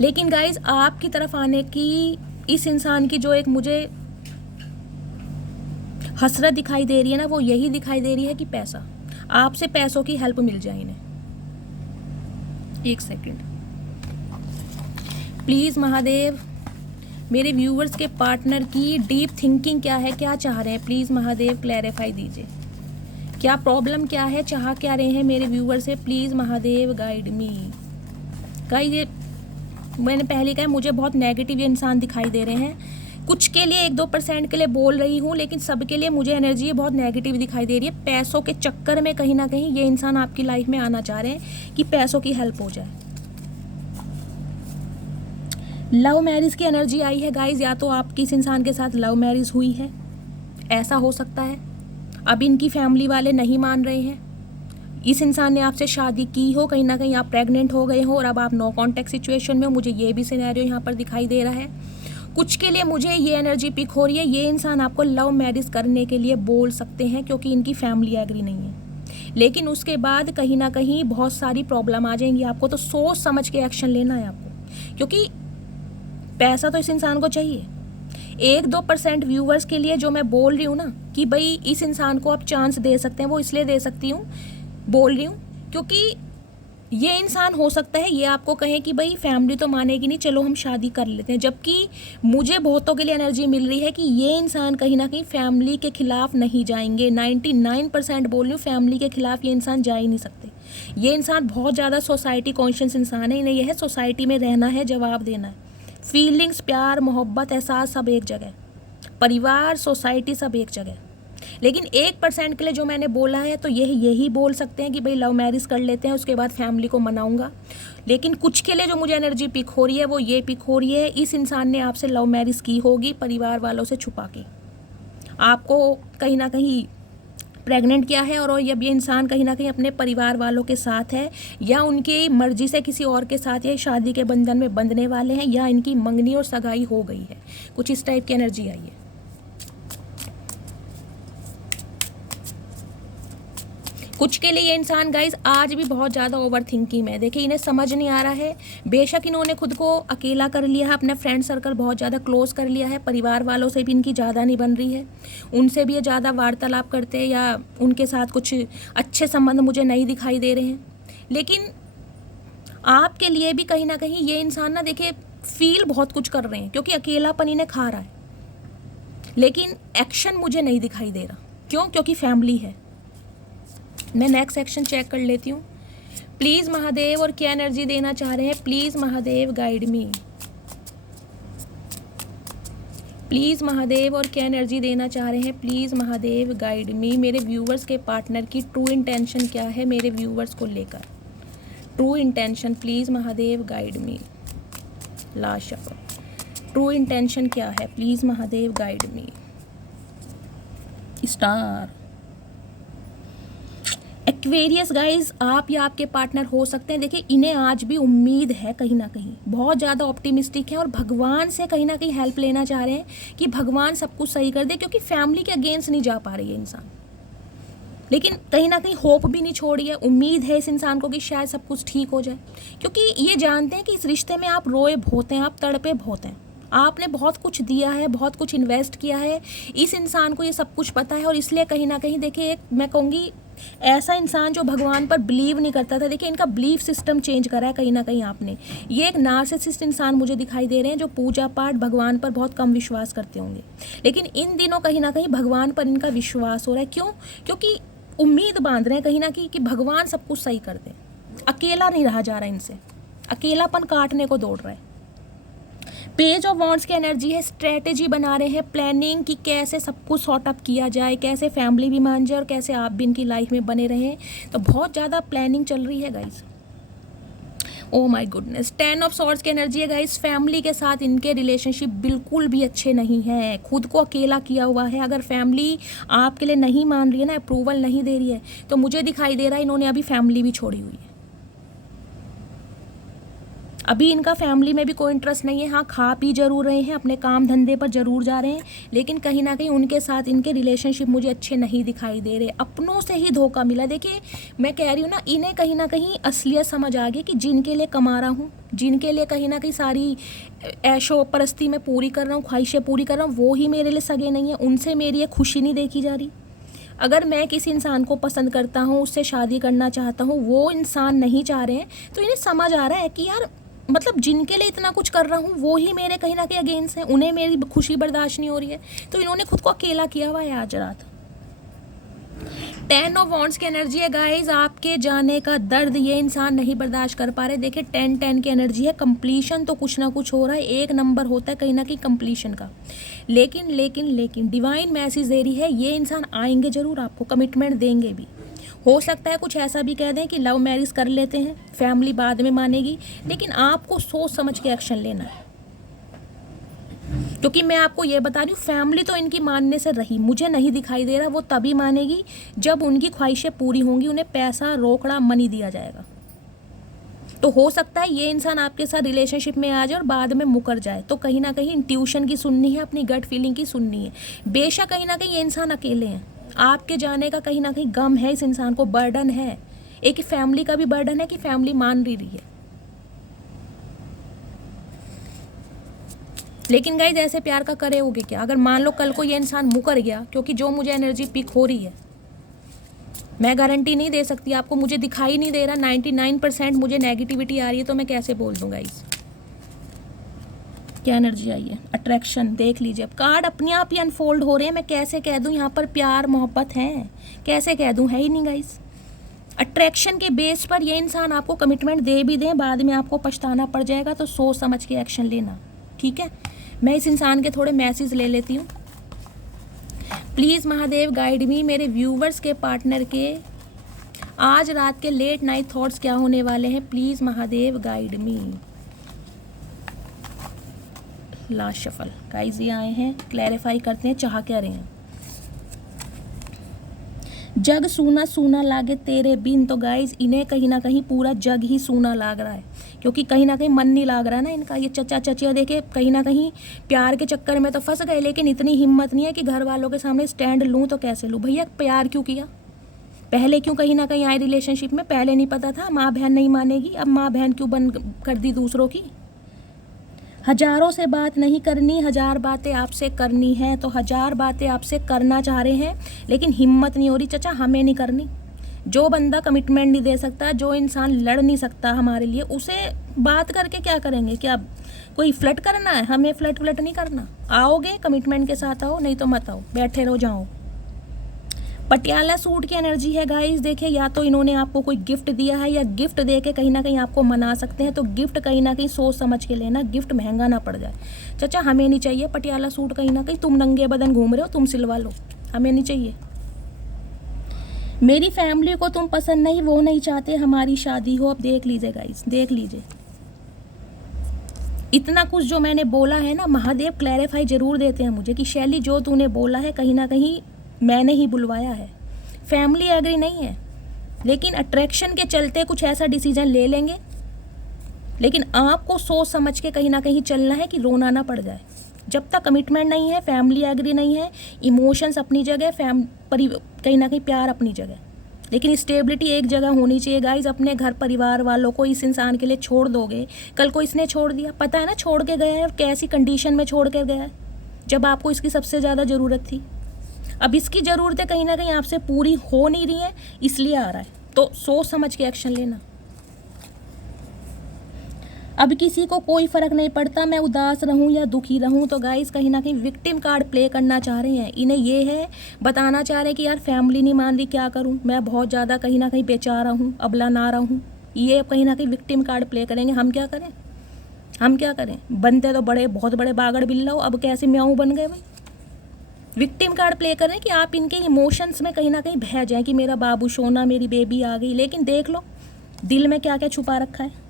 लेकिन गाइज आपकी तरफ आने की इस इंसान की जो एक मुझे हसरत दिखाई दे रही है ना, वो यही दिखाई दे रही है कि पैसा, आपसे पैसों की हेल्प मिल जाए इन्हें। एक सेकेंड प्लीज़ महादेव, मेरे व्यूवर्स के पार्टनर की डीप थिंकिंग क्या है, क्या चाह रहे हैं, प्लीज़ महादेव क्लैरिफाई दीजिए। क्या प्रॉब्लम क्या है, चाह क्या रहे हैं मेरे व्यूवर से, please Mahadev guide me. Guys ये मैंने पहले कहा मुझे बहुत नेगेटिव इंसान दिखाई दे रहे हैं। कुछ के लिए 1-2% के लिए बोल रही हूँ, लेकिन सबके लिए मुझे एनर्जी बहुत नेगेटिव दिखाई दे रही है। पैसों के चक्कर में कहीं ना कहीं ये इंसान आपकी लाइफ में आना चाह रहे हैं कि पैसों की हेल्प हो जाए। लव मैरिज की एनर्जी आई है गाइज, या तो आपकी इस इंसान के साथ लव मैरिज हुई है, ऐसा हो सकता है। अब इनकी फैमिली वाले नहीं मान रहे हैं, इस इंसान ने आपसे शादी की हो, कहीं ना कहीं आप प्रेग्नेंट हो गए हो और अब आप नो कॉन्टैक्ट सिचुएशन में हो, मुझे ये भी सिनेरियो यहाँ पर दिखाई दे रहा है। कुछ के लिए मुझे ये एनर्जी पिक हो रही है, ये इंसान आपको लव मैरिज करने के लिए बोल सकते हैं क्योंकि इनकी फैमिली एग्री नहीं है। लेकिन उसके बाद कहीं ना कहीं बहुत सारी प्रॉब्लम आ जाएंगी आपको, तो सोच समझ के एक्शन लेना है आपको, क्योंकि पैसा तो इस इंसान को चाहिए। 1-2% व्यूवर्स के लिए जो मैं बोल रही हूँ ना कि भाई इस इंसान को आप चांस दे सकते हैं, वो इसलिए दे सकती हूँ, बोल रही हूँ क्योंकि ये इंसान हो सकता है ये आपको कहे कि भाई फैमिली तो मानेगी नहीं, चलो हम शादी कर लेते हैं। जबकि मुझे बहुतों के लिए एनर्जी मिल रही है कि ये इंसान कहीं ना कहीं फैमिली के खिलाफ नहीं जाएंगे। 99% बोल रही हूँ, फैमिली के खिलाफ ये इंसान जा ही नहीं सकते। ये इंसान बहुत ज़्यादा सोसाइटी कॉन्शियस इंसान है, इन्हें यह है सोसाइटी में रहना है, जवाब देना है। फीलिंग्स, प्यार, मोहब्बत, एहसास सब एक जगह, परिवार, सोसाइटी सब एक जगह। लेकिन 1% के लिए जो मैंने बोला है तो यही बोल सकते हैं कि भाई लव मैरिज कर लेते हैं, उसके बाद फैमिली को मनाऊंगा। लेकिन कुछ के लिए जो मुझे एनर्जी पिक हो रही है वो ये पिक हो रही है, इस इंसान ने आपसे लव मैरिज की होगी परिवार वालों से छुपा के, आपको कहीं ना कहीं प्रेग्नेंट किया है, और अब ये इंसान कहीं ना कहीं अपने परिवार वालों के साथ है या उनकी मर्जी से किसी और के साथ या शादी के बंधन में बंधने वाले हैं, या इनकी मंगनी और सगाई हो गई है। कुछ इस टाइप की एनर्जी आई है। कुछ के लिए ये इंसान गाइज आज भी बहुत ज़्यादा ओवर थिंकिंग में है। देखिए इन्हें समझ नहीं आ रहा है, बेशक इन्होंने खुद को अकेला कर लिया है, अपना फ्रेंड सर्कल बहुत ज़्यादा क्लोज कर लिया है, परिवार वालों से भी इनकी ज़्यादा नहीं बन रही है, उनसे भी ये ज़्यादा वार्तालाप करते हैं या उनके साथ कुछ अच्छे संबंध मुझे नहीं दिखाई दे रहे हैं। लेकिन आपके लिए भी कहीं ना कहीं ये इंसान ना देखिए फील बहुत कुछ कर रहे हैं, क्योंकि अकेलापन इन्हें खा रहा है, लेकिन एक्शन मुझे नहीं दिखाई दे रहा। क्यों? क्योंकि फैमिली है। मैं नेक्स्ट सेक्शन चेक कर लेती हूँ। प्लीज़ महादेव, और क्या एनर्जी देना चाह रहे हैं, please Mahadev guide me. Please Mahadev, और क्या एनर्जी देना चाह रहे हैं, प्लीज़ महादेव गाइड मी। मेरे व्यूवर्स के पार्टनर की ट्रू इंटेंशन क्या है मेरे व्यूवर्स को लेकर, true intention please Mahadev guide me. Last shuffle, true intention क्या है, please Mahadev guide me. Star, Aquarius guys, आप या आपके पार्टनर हो सकते हैं। देखिए, इन्हें आज भी उम्मीद है, कहीं ना कहीं बहुत ज़्यादा ऑप्टिमिस्टिक है और भगवान से कहीं ना कहीं हेल्प लेना चाह रहे हैं कि भगवान सब कुछ सही कर दे, क्योंकि फैमिली के अगेंस्ट नहीं जा पा रही है इंसान। लेकिन कहीं ना कहीं होप भी नहीं छोड़ी है, उम्मीद है इस इंसान को कि शायद सब कुछ ठीक हो जाए, क्योंकि ये जानते हैं कि इस रिश्ते में आप रोए बहुत हैं, आप तड़पे बहुत हैं, आपने बहुत कुछ दिया है, बहुत कुछ इन्वेस्ट किया है। इस इंसान को ये सब कुछ पता है और इसलिए कहीं ना कहीं देखिए, एक मैं कहूँगी ऐसा इंसान जो भगवान पर बिलीव नहीं करता था, देखिए इनका बिलीफ सिस्टम चेंज करा है कहीं ना कहीं आपने। ये एक नार्सिसिस्ट इंसान मुझे दिखाई दे रहे हैं जो पूजा पाठ भगवान पर बहुत कम विश्वास करते होंगे, लेकिन इन दिनों कहीं ना कहीं भगवान पर इनका विश्वास हो रहा है। क्यों? क्योंकि उम्मीद बांध रहे हैं कहीं ना कहीं कि भगवान सब कुछ सही कर दे। अकेला नहीं रहा जा रहा इनसे, अकेलापन काटने को दौड़ रहा है। पेज ऑफ वॉन्ड्स की एनर्जी है, स्ट्रेटेजी बना रहे हैं, प्लानिंग कि कैसे सब कुछ सॉर्ट अप किया जाए, कैसे फैमिली भी मान जाए और कैसे आप भी इनकी लाइफ में बने रहें। तो बहुत ज़्यादा प्लानिंग चल रही है guys. Oh my goodness, 10 of swords की एनर्जी है गाइस। फैमिली के साथ इनके रिलेशनशिप बिल्कुल भी अच्छे नहीं हैं, खुद को अकेला किया हुआ है। अगर फैमिली आपके लिए नहीं मान रही है ना, अप्रूवल नहीं दे रही है, तो मुझे दिखाई दे रहा है इन्होंने अभी फैमिली भी छोड़ी हुई है। अभी इनका फैमिली में भी कोई इंटरेस्ट नहीं है। हाँ, खा पी जरूर रहे हैं, अपने काम धंधे पर जरूर जा रहे हैं, लेकिन कहीं ना कहीं उनके साथ इनके रिलेशनशिप मुझे अच्छे नहीं दिखाई दे रहे। अपनों से ही धोखा मिला। देखिए, मैं कह रही हूँ ना, इन्हें कहीं ना कहीं असलियत समझ आ गई कि जिनके लिए कमा रहा हूँ, जिनके लिए कहीं ना कहीं सारी ऐशो परस्ती में पूरी कर रहा हूँ, ख्वाहिशें पूरी कर रहा हूँ, वो ही मेरे लिए सगे नहीं है। उनसे मेरी ये खुशी नहीं देखी जा रही। अगर मैं किसी इंसान को पसंद करता हूँ, उससे शादी करना चाहता हूँ, वो इंसान नहीं चाह रहे हैं, तो इन्हें समझ आ रहा है कि यार मतलब जिनके लिए इतना कुछ कर रहा हूँ वो ही मेरे कहीं ना कहीं अगेंस्ट है, उन्हें मेरी खुशी बर्दाश्त नहीं हो रही है, तो इन्होंने खुद को अकेला किया हुआ है आज रात। 10 ऑफ वॉन्ड्स की एनर्जी है गाइज। आपके जाने का दर्द ये इंसान नहीं बर्दाश्त कर पा रहे। देखिए, 10-10 की एनर्जी है। कंप्लीशन तो कुछ ना कुछ हो रहा है, एक नंबर होता है कहीं ना कहीं कंप्लीशन का। लेकिन लेकिन लेकिन डिवाइन मैसेज दे रही है, ये इंसान आएंगे जरूर, आपको कमिटमेंट देंगे भी। हो सकता है कुछ ऐसा भी कह दें कि लव मैरिज कर लेते हैं, फैमिली बाद में मानेगी, लेकिन आपको सोच समझ के एक्शन लेना है। क्योंकि मैं आपको ये बता रही हूँ, फैमिली तो इनकी मानने से रही, मुझे नहीं दिखाई दे रहा वो तभी मानेगी जब उनकी ख्वाहिशें पूरी होंगी, उन्हें पैसा रोकड़ा मनी दिया जाएगा। तो हो सकता है ये इंसान आपके साथ रिलेशनशिप में आ जाए और बाद में मुकर जाए, तो कहीं ना कहीं इंट्यूशन की सुननी है, अपनी गट फीलिंग की सुननी है। बेशक कहीं ना कहीं ये इंसान अकेले हैं, आपके जाने का कहीं ना कहीं गम है इस इंसान को, बर्डन है, एक फैमिली का भी बर्डन है कि फैमिली मान रही है। लेकिन गाइस, ऐसे प्यार का करे होगे क्या? अगर मान लो कल को ये इंसान मुकर गया, क्योंकि जो मुझे एनर्जी पिक हो रही है, मैं गारंटी नहीं दे सकती आपको, मुझे दिखाई नहीं दे रहा, 99% मुझे नेगेटिविटी आ रही है, तो मैं कैसे बोल दूँ गाइस। क्या एनर्जी आई है? अट्रैक्शन। देख लीजिए, अब कार्ड अपने आप ही अनफोल्ड हो रहे हैं। मैं कैसे कह दूं यहाँ पर प्यार मोहब्बत है, कैसे कह दूं, है ही नहीं गाइस। अट्रैक्शन के बेस पर ये इंसान आपको कमिटमेंट दे भी दें, बाद में आपको पछताना पड़ जाएगा, तो सोच समझ के एक्शन लेना, ठीक है। मैं इस इंसान के थोड़े मैसेज ले लेती हूँ। प्लीज़ महादेव गाइड मी, मेरे व्यूवर्स के पार्टनर के आज रात के लेट नाइट थॉट्स क्या होने वाले हैं, please Mahadev guide me. Last shuffle guys, ये आए हैं, क्लैरिफाई करते हैं चाह क्या रहे हैं। जग सूना सूना लागे तेरे बिन, तो गाइस इन्हें कहीं ना कहीं पूरा जग ही सूना लाग रहा है, क्योंकि कहीं ना कहीं मन नहीं लाग रहा ना इनका। ये चचा चचिया देखे कहीं ना कहीं प्यार के चक्कर में तो फंस गए, लेकिन इतनी हिम्मत नहीं है कि घर वालों के सामने स्टैंड लूँ तो कैसे लूँ। भैया प्यार क्यों किया, पहले क्यों कहीं ना कहीं आए रिलेशनशिप में, पहले नहीं पता था माँ बहन नहीं मानेगी, अब माँ बहन क्यों बन कर दी दूसरों की। हजारों से बात नहीं करनी, हजार बातें आपसे करनी है, तो हजार बातें आपसे करना चाह रहे हैं, लेकिन हिम्मत नहीं हो रही चचा, हमें नहीं करनी। जो बंदा कमिटमेंट नहीं दे सकता, जो इंसान लड़ नहीं सकता हमारे लिए, उसे बात करके क्या करेंगे? क्या कोई फ्लर्ट करना है? हमें फ्लर्ट नहीं करना। आओगे कमिटमेंट के साथ आओ, नहीं तो मत आओ, बैठे रहो जाओ। पटियाला सूट की एनर्जी है गाइस। देखिए, या तो इन्होंने आपको कोई गिफ्ट दिया है, या गिफ्ट दे के कहीं ना कहीं आपको मना सकते हैं, तो गिफ्ट कहीं ना कहीं सोच समझ के लेना, गिफ्ट महंगा ना पड़ जाए। चाचा हमें नहीं चाहिए पटियाला सूट, कहीं ना कहीं तुम नंगे बदन घूम रहे हो, तुम सिलवा लो, हमें नहीं चाहिए। मेरी फैमिली को तुम पसंद नहीं, वो नहीं चाहते हमारी शादी हो। अब देख लीजिए गाइस, देख लीजिए, इतना कुछ जो मैंने बोला है ना, महादेव क्लैरिफाई जरूर देते हैं मुझे कि शैली जो तूने बोला है कहीं ना कहीं मैंने ही बुलवाया है, फैमिली एग्री नहीं है। लेकिन अट्रैक्शन के चलते कुछ ऐसा डिसीजन ले लेंगे, लेकिन आपको सोच समझ के कहीं ना कहीं चलना है कि रोना ना पड़ जाए। जब तक कमिटमेंट नहीं है, फैमिली एग्री नहीं है, इमोशंस अपनी जगह, कहीं ना कहीं प्यार अपनी जगह, लेकिन स्टेबिलिटी एक जगह होनी चाहिए गाइज। अपने घर परिवार वालों को इस इंसान के लिए छोड़ दोगे, कल को इसने छोड़ दिया, पता है ना छोड़ के गया है और कैसी कंडीशन में छोड़ के गया है, जब आपको इसकी सबसे ज़्यादा ज़रूरत थी। अब इसकी ज़रूरतें कहीं ना कहीं आपसे पूरी हो नहीं रही हैं, इसलिए आ रहा है। तो सोच समझ के एक्शन लेना। अब किसी को कोई फ़र्क नहीं पड़ता मैं उदास रहूं या दुखी रहूं। तो गाइस कहीं ना कहीं विक्टिम कार्ड प्ले करना चाह रहे हैं। इन्हें ये है, बताना चाह रहे हैं कि यार फैमिली नहीं मान रही, क्या करूं, मैं बहुत ज़्यादा कहीं ना कहीं बेचारा हूं, अबला ना रहूं। ये कहीं ना कहीं विक्टिम कार्ड प्ले करेंगे। हम क्या करें, हम क्या करें, बनते तो बड़े बहुत बड़े बागड़ बिल्ला हो, अब कैसे म्याऊं बन गए भाई। विक्टिम कार्ड प्ले करें कि आप इनके इमोशंस में कहीं ना कहीं बह जाएं कि मेरा बाबू सोना, मेरी बेबी आ गई। लेकिन देख लो दिल में क्या क्या छुपा रखा है।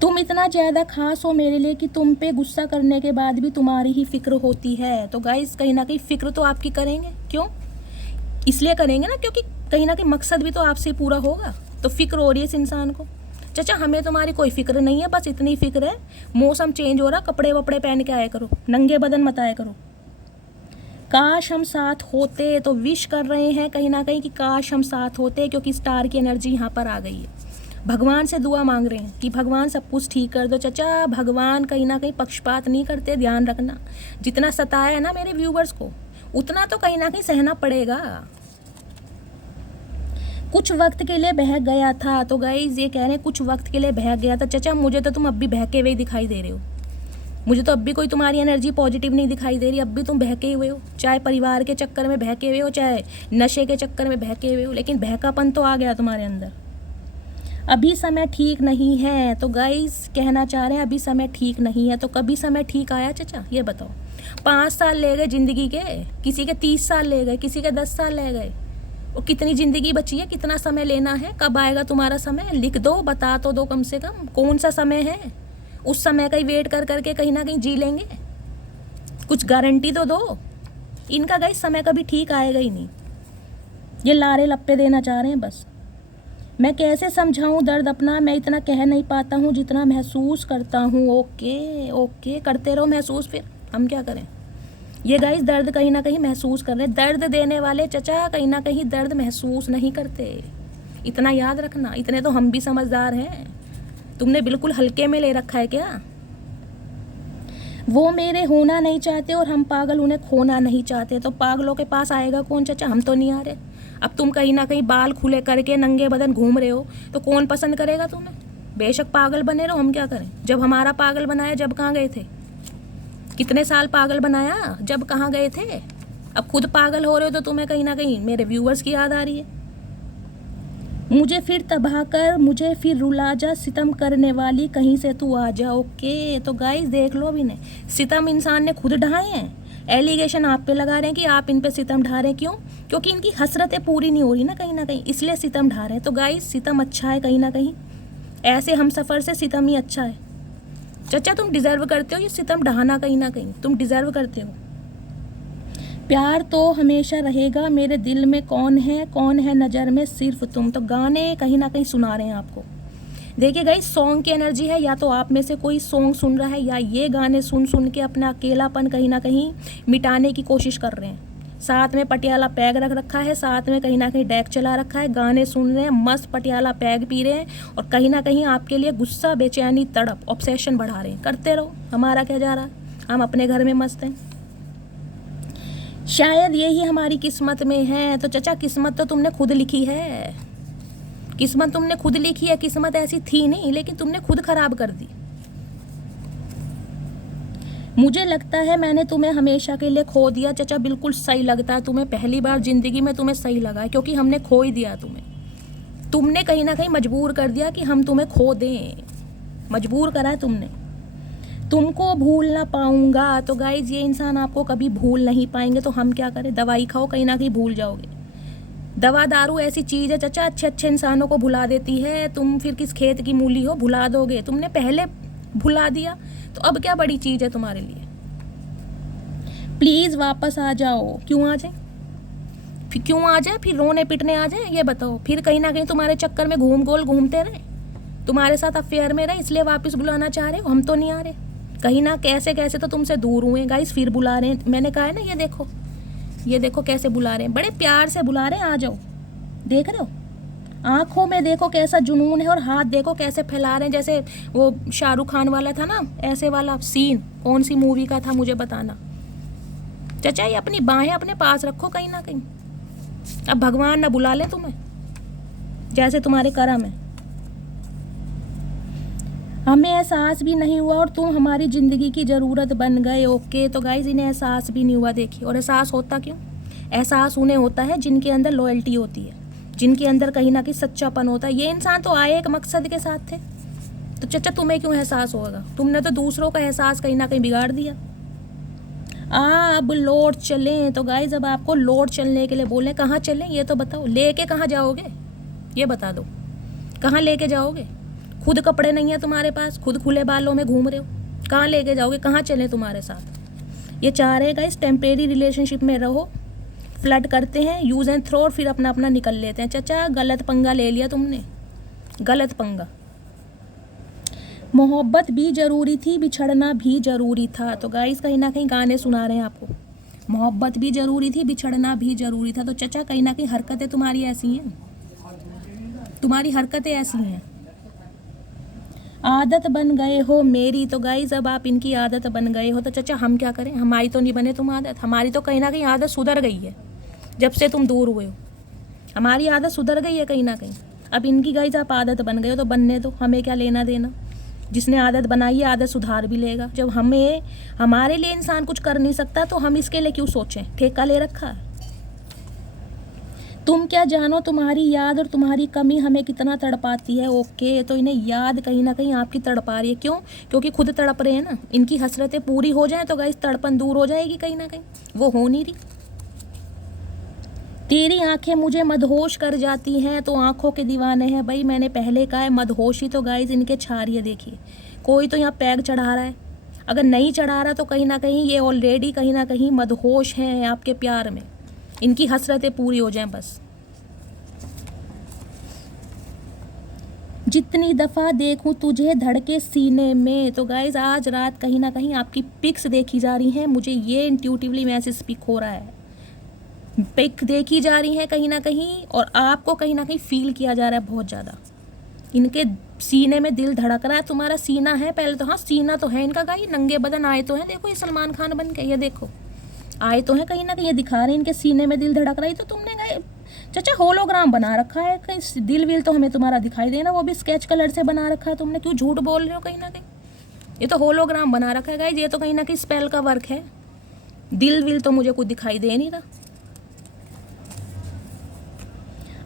तुम इतना ज़्यादा खास हो मेरे लिए कि तुम पे गुस्सा करने के बाद भी तुम्हारी ही फिक्र होती है। तो गाइस कहीं ना कहीं फिक्र तो आपकी करेंगे, क्यों, इसलिए करेंगे ना क्योंकि कहीं ना कहीं मकसद भी तो आपसे पूरा होगा। तो फिक्र हो रही है इस इंसान को, चाचा हमें तुम्हारी कोई फिक्र नहीं है, बस इतनी फिक्र है मौसम चेंज हो रहा, कपड़े वपड़े पहन के आया करो, नंगे बदन मत आया करो। काश हम साथ होते, तो विश कर रहे हैं कहीं ना कहीं कि काश हम साथ होते, क्योंकि स्टार की एनर्जी यहाँ पर आ गई है। भगवान से दुआ मांग रहे हैं कि भगवान सब कुछ ठीक कर दो। चाचा भगवान कहीं ना कहीं पक्षपात नहीं करते, ध्यान रखना। जितना सताया है ना मेरे व्यूवर्स को, उतना तो कहीं ना कहीं सहना पड़ेगा। कुछ वक्त के लिए बहक गया था। तो गाइस ये कह रहे हैं कुछ वक्त के लिए बहक गया था। चाचा मुझे तो तुम अब भी बहके हुए दिखाई दे रहे हो, मुझे तो अब भी कोई तुम्हारी एनर्जी पॉजिटिव नहीं दिखाई दे रही। अब भी तुम बहके हुए हो, चाहे परिवार के चक्कर में बहके हुए हो, चाहे नशे के चक्कर में बहके हुए हो, लेकिन बहकापन तो आ गया तुम्हारे अंदर। अभी समय ठीक नहीं है। तो गाइस कहना चाह रहे हैं अभी समय ठीक नहीं है। तो कभी समय ठीक आया चाचा, ये बताओ। 5 साल ले गए ज़िंदगी के, किसी के 30 साल ले गए, किसी के 10 साल ले गए। और कितनी ज़िंदगी बची है, कितना समय लेना है, कब आएगा तुम्हारा समय, लिख दो, बता तो दो कम से कम कौन सा समय है। उस समय का ही वेट कर करके कहीं ना कहीं जी लेंगे, कुछ गारंटी तो दो। इनका गाइस समय कभी ठीक आएगा ही नहीं, ये लारे लप्पे देना चाह रहे हैं बस। मैं कैसे समझाऊं दर्द अपना, मैं इतना कह नहीं पाता हूं जितना महसूस करता हूं। ओके ओके, करते रहो महसूस, फिर हम क्या करें। ये गाइस दर्द कहीं ना कहीं महसूस कर रहे हैं। दर्द देने वाले चचा कहीं ना कहीं दर्द महसूस नहीं करते, इतना याद रखना। इतने तो हम भी समझदार हैं, तुमने बिल्कुल हल्के में ले रखा है क्या। वो मेरे होना नहीं चाहते और हम पागल उन्हें खोना नहीं चाहते। तो पागलों के पास आएगा कौन चाचा, हम तो नहीं आ रहे। अब तुम कहीं ना कहीं बाल खुले करके नंगे बदन घूम रहे हो, तो कौन पसंद करेगा तुम्हें। बेशक पागल बने रहो, हम क्या करें। जब हमारा पागल बनाया, जब कहाँ गए थे, कितने साल पागल बनाया, जब कहाँ गए थे। अब खुद पागल हो रहे हो तो तुम्हें कहीं ना कहीं मेरे व्यूवर्स की याद आ रही है। मुझे फिर तबाह कर, मुझे फिर रुला जा, सितम करने वाली कहीं से तू आ जा। ओके तो गाइस देख लो, भी नहीं सितम इंसान ने खुद ढाए हैं। एलिगेशन आप पे लगा रहे हैं कि आप इन पे सितम ढा रहे हैं, क्यों, क्योंकि इनकी हसरतें पूरी नहीं हो रही ना कहीं इसलिए सितम ढा रहे हैं। तो गाइस सितम अच्छा है कहीं ना कहीं, ऐसे हम सफ़र से सितम ही अच्छा है। चाचा तुम डिज़र्व करते हो ये सितम ढहाना, कहीं ना कहीं तुम डिज़र्व करते हो। प्यार तो हमेशा रहेगा मेरे दिल में, कौन है नज़र में सिर्फ तुम। तो गाने कहीं ना कहीं सुना रहे हैं आपको। देखिए गाइस सॉन्ग की एनर्जी है, या तो आप में से कोई सॉन्ग सुन रहा है, या ये गाने सुन सुन के अपना अकेलापन कहीं ना कहीं मिटाने की कोशिश कर रहे हैं। साथ में पटियाला पैग रख रखा है, साथ में कहीं ना कहीं डेक चला रखा है, गाने सुन रहे हैं, मस्त पटियाला पैग पी रहे हैं, और कहीं ना कहीं आपके लिए गुस्सा, बेचैनी, तड़प, ऑब्सेशन बढ़ा रहे हैं। करते रहो, हमारा क्या जा रहा है, हम अपने घर में मस्त हैं। शायद यही हमारी किस्मत में है। तो चाचा किस्मत तो तुमने खुद लिखी है, किस्मत तुमने खुद लिखी है। किस्मत ऐसी थी नहीं, लेकिन तुमने खुद खराब कर दी। मुझे लगता है मैंने तुम्हें हमेशा के लिए खो दिया। चाचा बिल्कुल सही लगता है तुम्हें, पहली बार जिंदगी में तुम्हें सही लगा है, क्योंकि हमने खो ही दिया तुम्हें। तुमने कहीं ना कहीं मजबूर कर दिया कि हम तुम्हें खो दें, मजबूर करा है तुमने। तुमको भूल ना पाऊंगा। तो गाइज ये इंसान आपको कभी भूल नहीं पाएंगे, तो हम क्या करें, दवाई खाओ, कहीं ना कहीं भूल जाओगे। दवा दारू ऐसी चीज़ है चाचा, अच्छे अच्छे इंसानों को भुला देती है। तुम फिर किस खेत की मूली हो, भुला दोगे। तुमने पहले भुला दिया, तो अब क्या बड़ी चीज़ है तुम्हारे लिए। प्लीज़ वापस आ जाओ। क्यों आ जाए, फिर क्यों आ जाए, फिर रोने पिटने आ जाए, ये बताओ। फिर कहीं ना कहीं तुम्हारे चक्कर में घूमते रहे, तुम्हारे साथ अफेयर में रहे, इसलिए वापस बुलाना चाह रहे हो। हम तो नहीं आ रहे, कहीं ना कैसे कैसे तो तुमसे दूर हुए गाइस, फिर बुला रहे हैं। मैंने कहा है ना, ये देखो कैसे बुला रहे हैं, बड़े प्यार से बुला रहे हैं, आ जाओ। देख रहे हो, आंखों में देखो कैसा जुनून है, और हाथ देखो कैसे फैला रहे हैं, जैसे वो शाहरुख खान वाला था ना, ऐसे वाला सीन। कौन सी मूवी का था मुझे बताना। चाचा ये अपनी बाहें अपने पास रखो कहीं ना कहीं। अब भगवान ना बुला ले तुम्हें, जैसे तुम्हारे कर्म है। हमें एहसास भी नहीं हुआ और तुम हमारी ज़िंदगी की ज़रूरत बन गए। ओके, तो गाइज इन्हें एहसास भी नहीं हुआ। देखिए, और एहसास होता क्यों? एहसास उन्हें होता है जिनके अंदर लॉयल्टी होती है, जिनके अंदर कहीं ना कहीं सच्चापन होता है। ये इंसान तो आए एक मकसद के साथ थे, तो चाचा तुम्हें क्यों एहसास होगा? तुमने तो दूसरों का एहसास कहीं ना कहीं बिगाड़ दिया। अब लौट चलें, तो गाइज अब आपको लौट चलने के लिए बोले। कहाँ चलें ये तो बताओ, लेके कहाँ जाओगे ये बता दो, कहाँ लेके जाओगे? खुद कपड़े नहीं है तुम्हारे पास, खुद खुले बालों में घूम रहे हो, कहाँ लेके जाओगे? कहाँ चलें तुम्हारे साथ? ये चाह रहे गाइस टेम्परेरी रिलेशनशिप में रहो, फ्लर्ट करते हैं, यूज़ एंड थ्रो, और फिर अपना अपना निकल लेते हैं। चाचा गलत पंगा ले लिया तुमने, गलत पंगा। मोहब्बत भी ज़रूरी थी, बिछड़ना भी ज़रूरी था। तो गाइस कहीं ना कहीं गाने सुना रहे हैं आपको। मोहब्बत भी ज़रूरी थी, बिछड़ना भी ज़रूरी था। तो चाचा कहीं ना कहीं हरकतें तुम्हारी ऐसी हैं, तुम्हारी हरकतें ऐसी हैं, आदत बन गए हो मेरी। तो गाइज अब आप इनकी आदत बन गए हो, तो चाचा हम क्या करें? हमारी तो नहीं बने तुम आदत, हमारी तो कहीं ना कहीं आदत सुधर गई है जब से तुम दूर हुए हो। हमारी आदत सुधर गई है कहीं ना कहीं। अब इनकी गाइज आप आदत बन गए हो, तो बनने दो, हमें क्या लेना देना। जिसने आदत बनाई है आदत सुधार भी लेगा। जब हमारे लिए इंसान कुछ कर नहीं सकता, तो हम इसके लिए क्यों सोचें? ठेका ले रखा है। तुम क्या जानो तुम्हारी याद और तुम्हारी कमी हमें कितना तड़पाती है। ओके, तो इन्हें याद कहीं ना कहीं आपकी तड़पा रही है। क्यों? क्योंकि खुद तड़प रहे हैं ना। इनकी हसरतें पूरी हो जाएं तो गाइस तड़पन दूर हो जाएगी कहीं ना कहीं, वो हो नहीं रही। तेरी आंखें मुझे मदहोश कर जाती हैं, तो आंखों के दीवाने हैं भाई। मैंने पहले कहा है मदहोशी, तो गाइस इनके छा रही है। देखिए, कोई तो यहाँ पैग चढ़ा रहा है, अगर नहीं चढ़ा रहा तो कहीं ना कहीं ये ऑलरेडी कहीं ना कहीं मदहोश हैं आपके प्यार में। इनकी हसरतें पूरी हो जाएं बस। जितनी दफ़ा देखूं तुझे धड़के सीने में। तो गाइज आज रात कहीं ना कहीं आपकी पिक्स देखी जा रही हैं, मुझे ये इंट्यूटिवली मैसेज पिक हो रहा है। पिक देखी जा रही हैं कहीं ना कहीं, और आपको कहीं ना कहीं फील किया जा रहा है बहुत ज़्यादा। इनके सीने में दिल धड़क रहा है। तुम्हारा सीना है पहले तो, हाँ सीना तो है इनका। गाइस नंगे बदन आए तो हैं, देखो ये सलमान खान बन के, ये देखो आए तो हैं कहीं ना कहीं, ये दिखा रहे हैं इनके सीने में दिल धड़क रहा है। तो तुमने गए चाचा होलोग्राम बना रखा है, कहीं दिल विल तो हमें तुम्हारा दिखाई देना, वो भी स्केच कलर से बना रखा है तुमने। क्यों झूठ बोल रहे हो कहीं ना कहीं? ये तो होलोग्राम बना रखा है गाइस, ये तो कहीं ना कहीं स्पेल का वर्क है। दिल विल तो मुझे कुछ दिखाई दे नहीं रहा।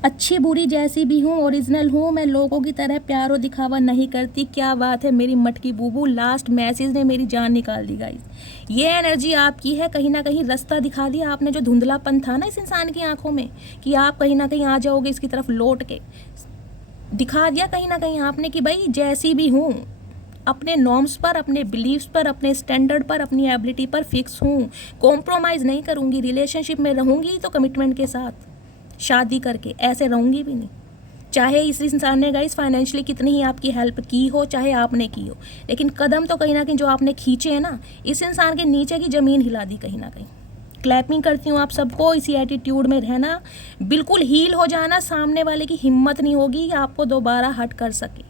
अच्छी बुरी जैसी भी हूँ, ओरिजिनल हूँ मैं, लोगों की तरह प्यार और दिखावा नहीं करती। क्या बात है मेरी मटकी बूबू, लास्ट मैसेज ने मेरी जान निकाल दी गाइस। ये एनर्जी आपकी है, कहीं ना कहीं रास्ता दिखा दिया आपने। जो धुंधलापन था ना इस इंसान की आंखों में कि आप कहीं ना कहीं आ जाओगे इसकी तरफ लौट के, दिखा दिया कहीं ना कहीं आपने कि भाई जैसी भी हूँ, अपने नॉर्म्स पर, अपने बिलीव्स पर, अपने स्टैंडर्ड पर, अपनी एबिलिटी पर फिक्स हूँ। कॉम्प्रोमाइज़ नहीं करूँगी। रिलेशनशिप में रहूँगी तो कमिटमेंट के साथ, शादी करके ऐसे रहूँगी भी नहीं। चाहे इस इंसान ने गाइस फाइनेंशियली कितनी ही आपकी हेल्प की हो, चाहे आपने की हो, लेकिन कदम तो कहीं ना कहीं जो आपने खींचे हैं ना, इस इंसान के नीचे की ज़मीन हिला दी कहीं ना कहीं। क्लैपिंग करती हूँ आप सबको। इसी एटीट्यूड में रहना, बिल्कुल हील हो जाना। सामने वाले की हिम्मत नहीं होगी कि आपको दोबारा हट कर सके।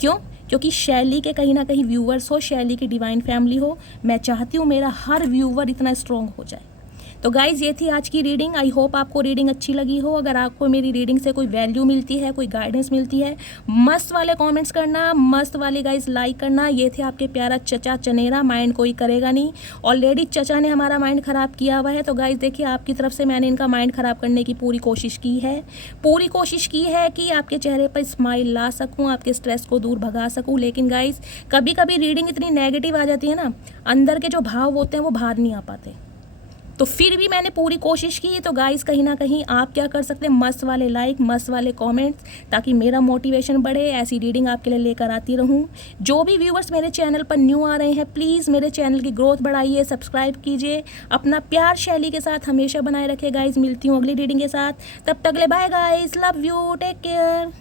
क्यों? क्योंकि शैली के कहीं ना कहीं व्यूवर्स हो, शैली की डिवाइन फैमिली हो। मैं चाहती हूँ मेरा हर व्यूवर इतना स्ट्रॉन्ग हो जाए। तो गाइज़ ये थी आज की रीडिंग। आई होप आपको रीडिंग अच्छी लगी हो। अगर आपको मेरी रीडिंग से कोई वैल्यू मिलती है, कोई गाइडेंस मिलती है, मस्त वाले कमेंट्स करना, मस्त वाले गाइज़ लाइक करना। ये थे आपके प्यारा चचा चनेरा। माइंड कोई करेगा नहीं, ऑलरेडी चचा ने हमारा माइंड ख़राब किया हुआ है। तो गाइज़ देखिए, आपकी तरफ से मैंने इनका माइंड ख़राब करने की पूरी कोशिश की है, पूरी कोशिश की है कि आपके चेहरे पर स्माइल ला सकूँ, आपके स्ट्रेस को दूर भगा सकूँ। लेकिन गाइज़ कभी कभी रीडिंग इतनी नेगेटिव आ जाती है ना, अंदर के जो भाव होते हैं वो बाहर नहीं आ पाते। तो फिर भी मैंने पूरी कोशिश की। तो गाइस कहीं ना कहीं आप क्या कर सकते हैं, मस्त वाले लाइक, मस्त वाले कमेंट्स, ताकि मेरा मोटिवेशन बढ़े, ऐसी रीडिंग आपके लिए लेकर आती रहूं। जो भी व्यूवर्स मेरे चैनल पर न्यू आ रहे हैं, प्लीज़ मेरे चैनल की ग्रोथ बढ़ाइए, सब्सक्राइब कीजिए, अपना प्यार शैली के साथ हमेशा बनाए रखिए गाइस। मिलती हूँ अगली रीडिंग के साथ, तब तक ले bye guys, love you, take care.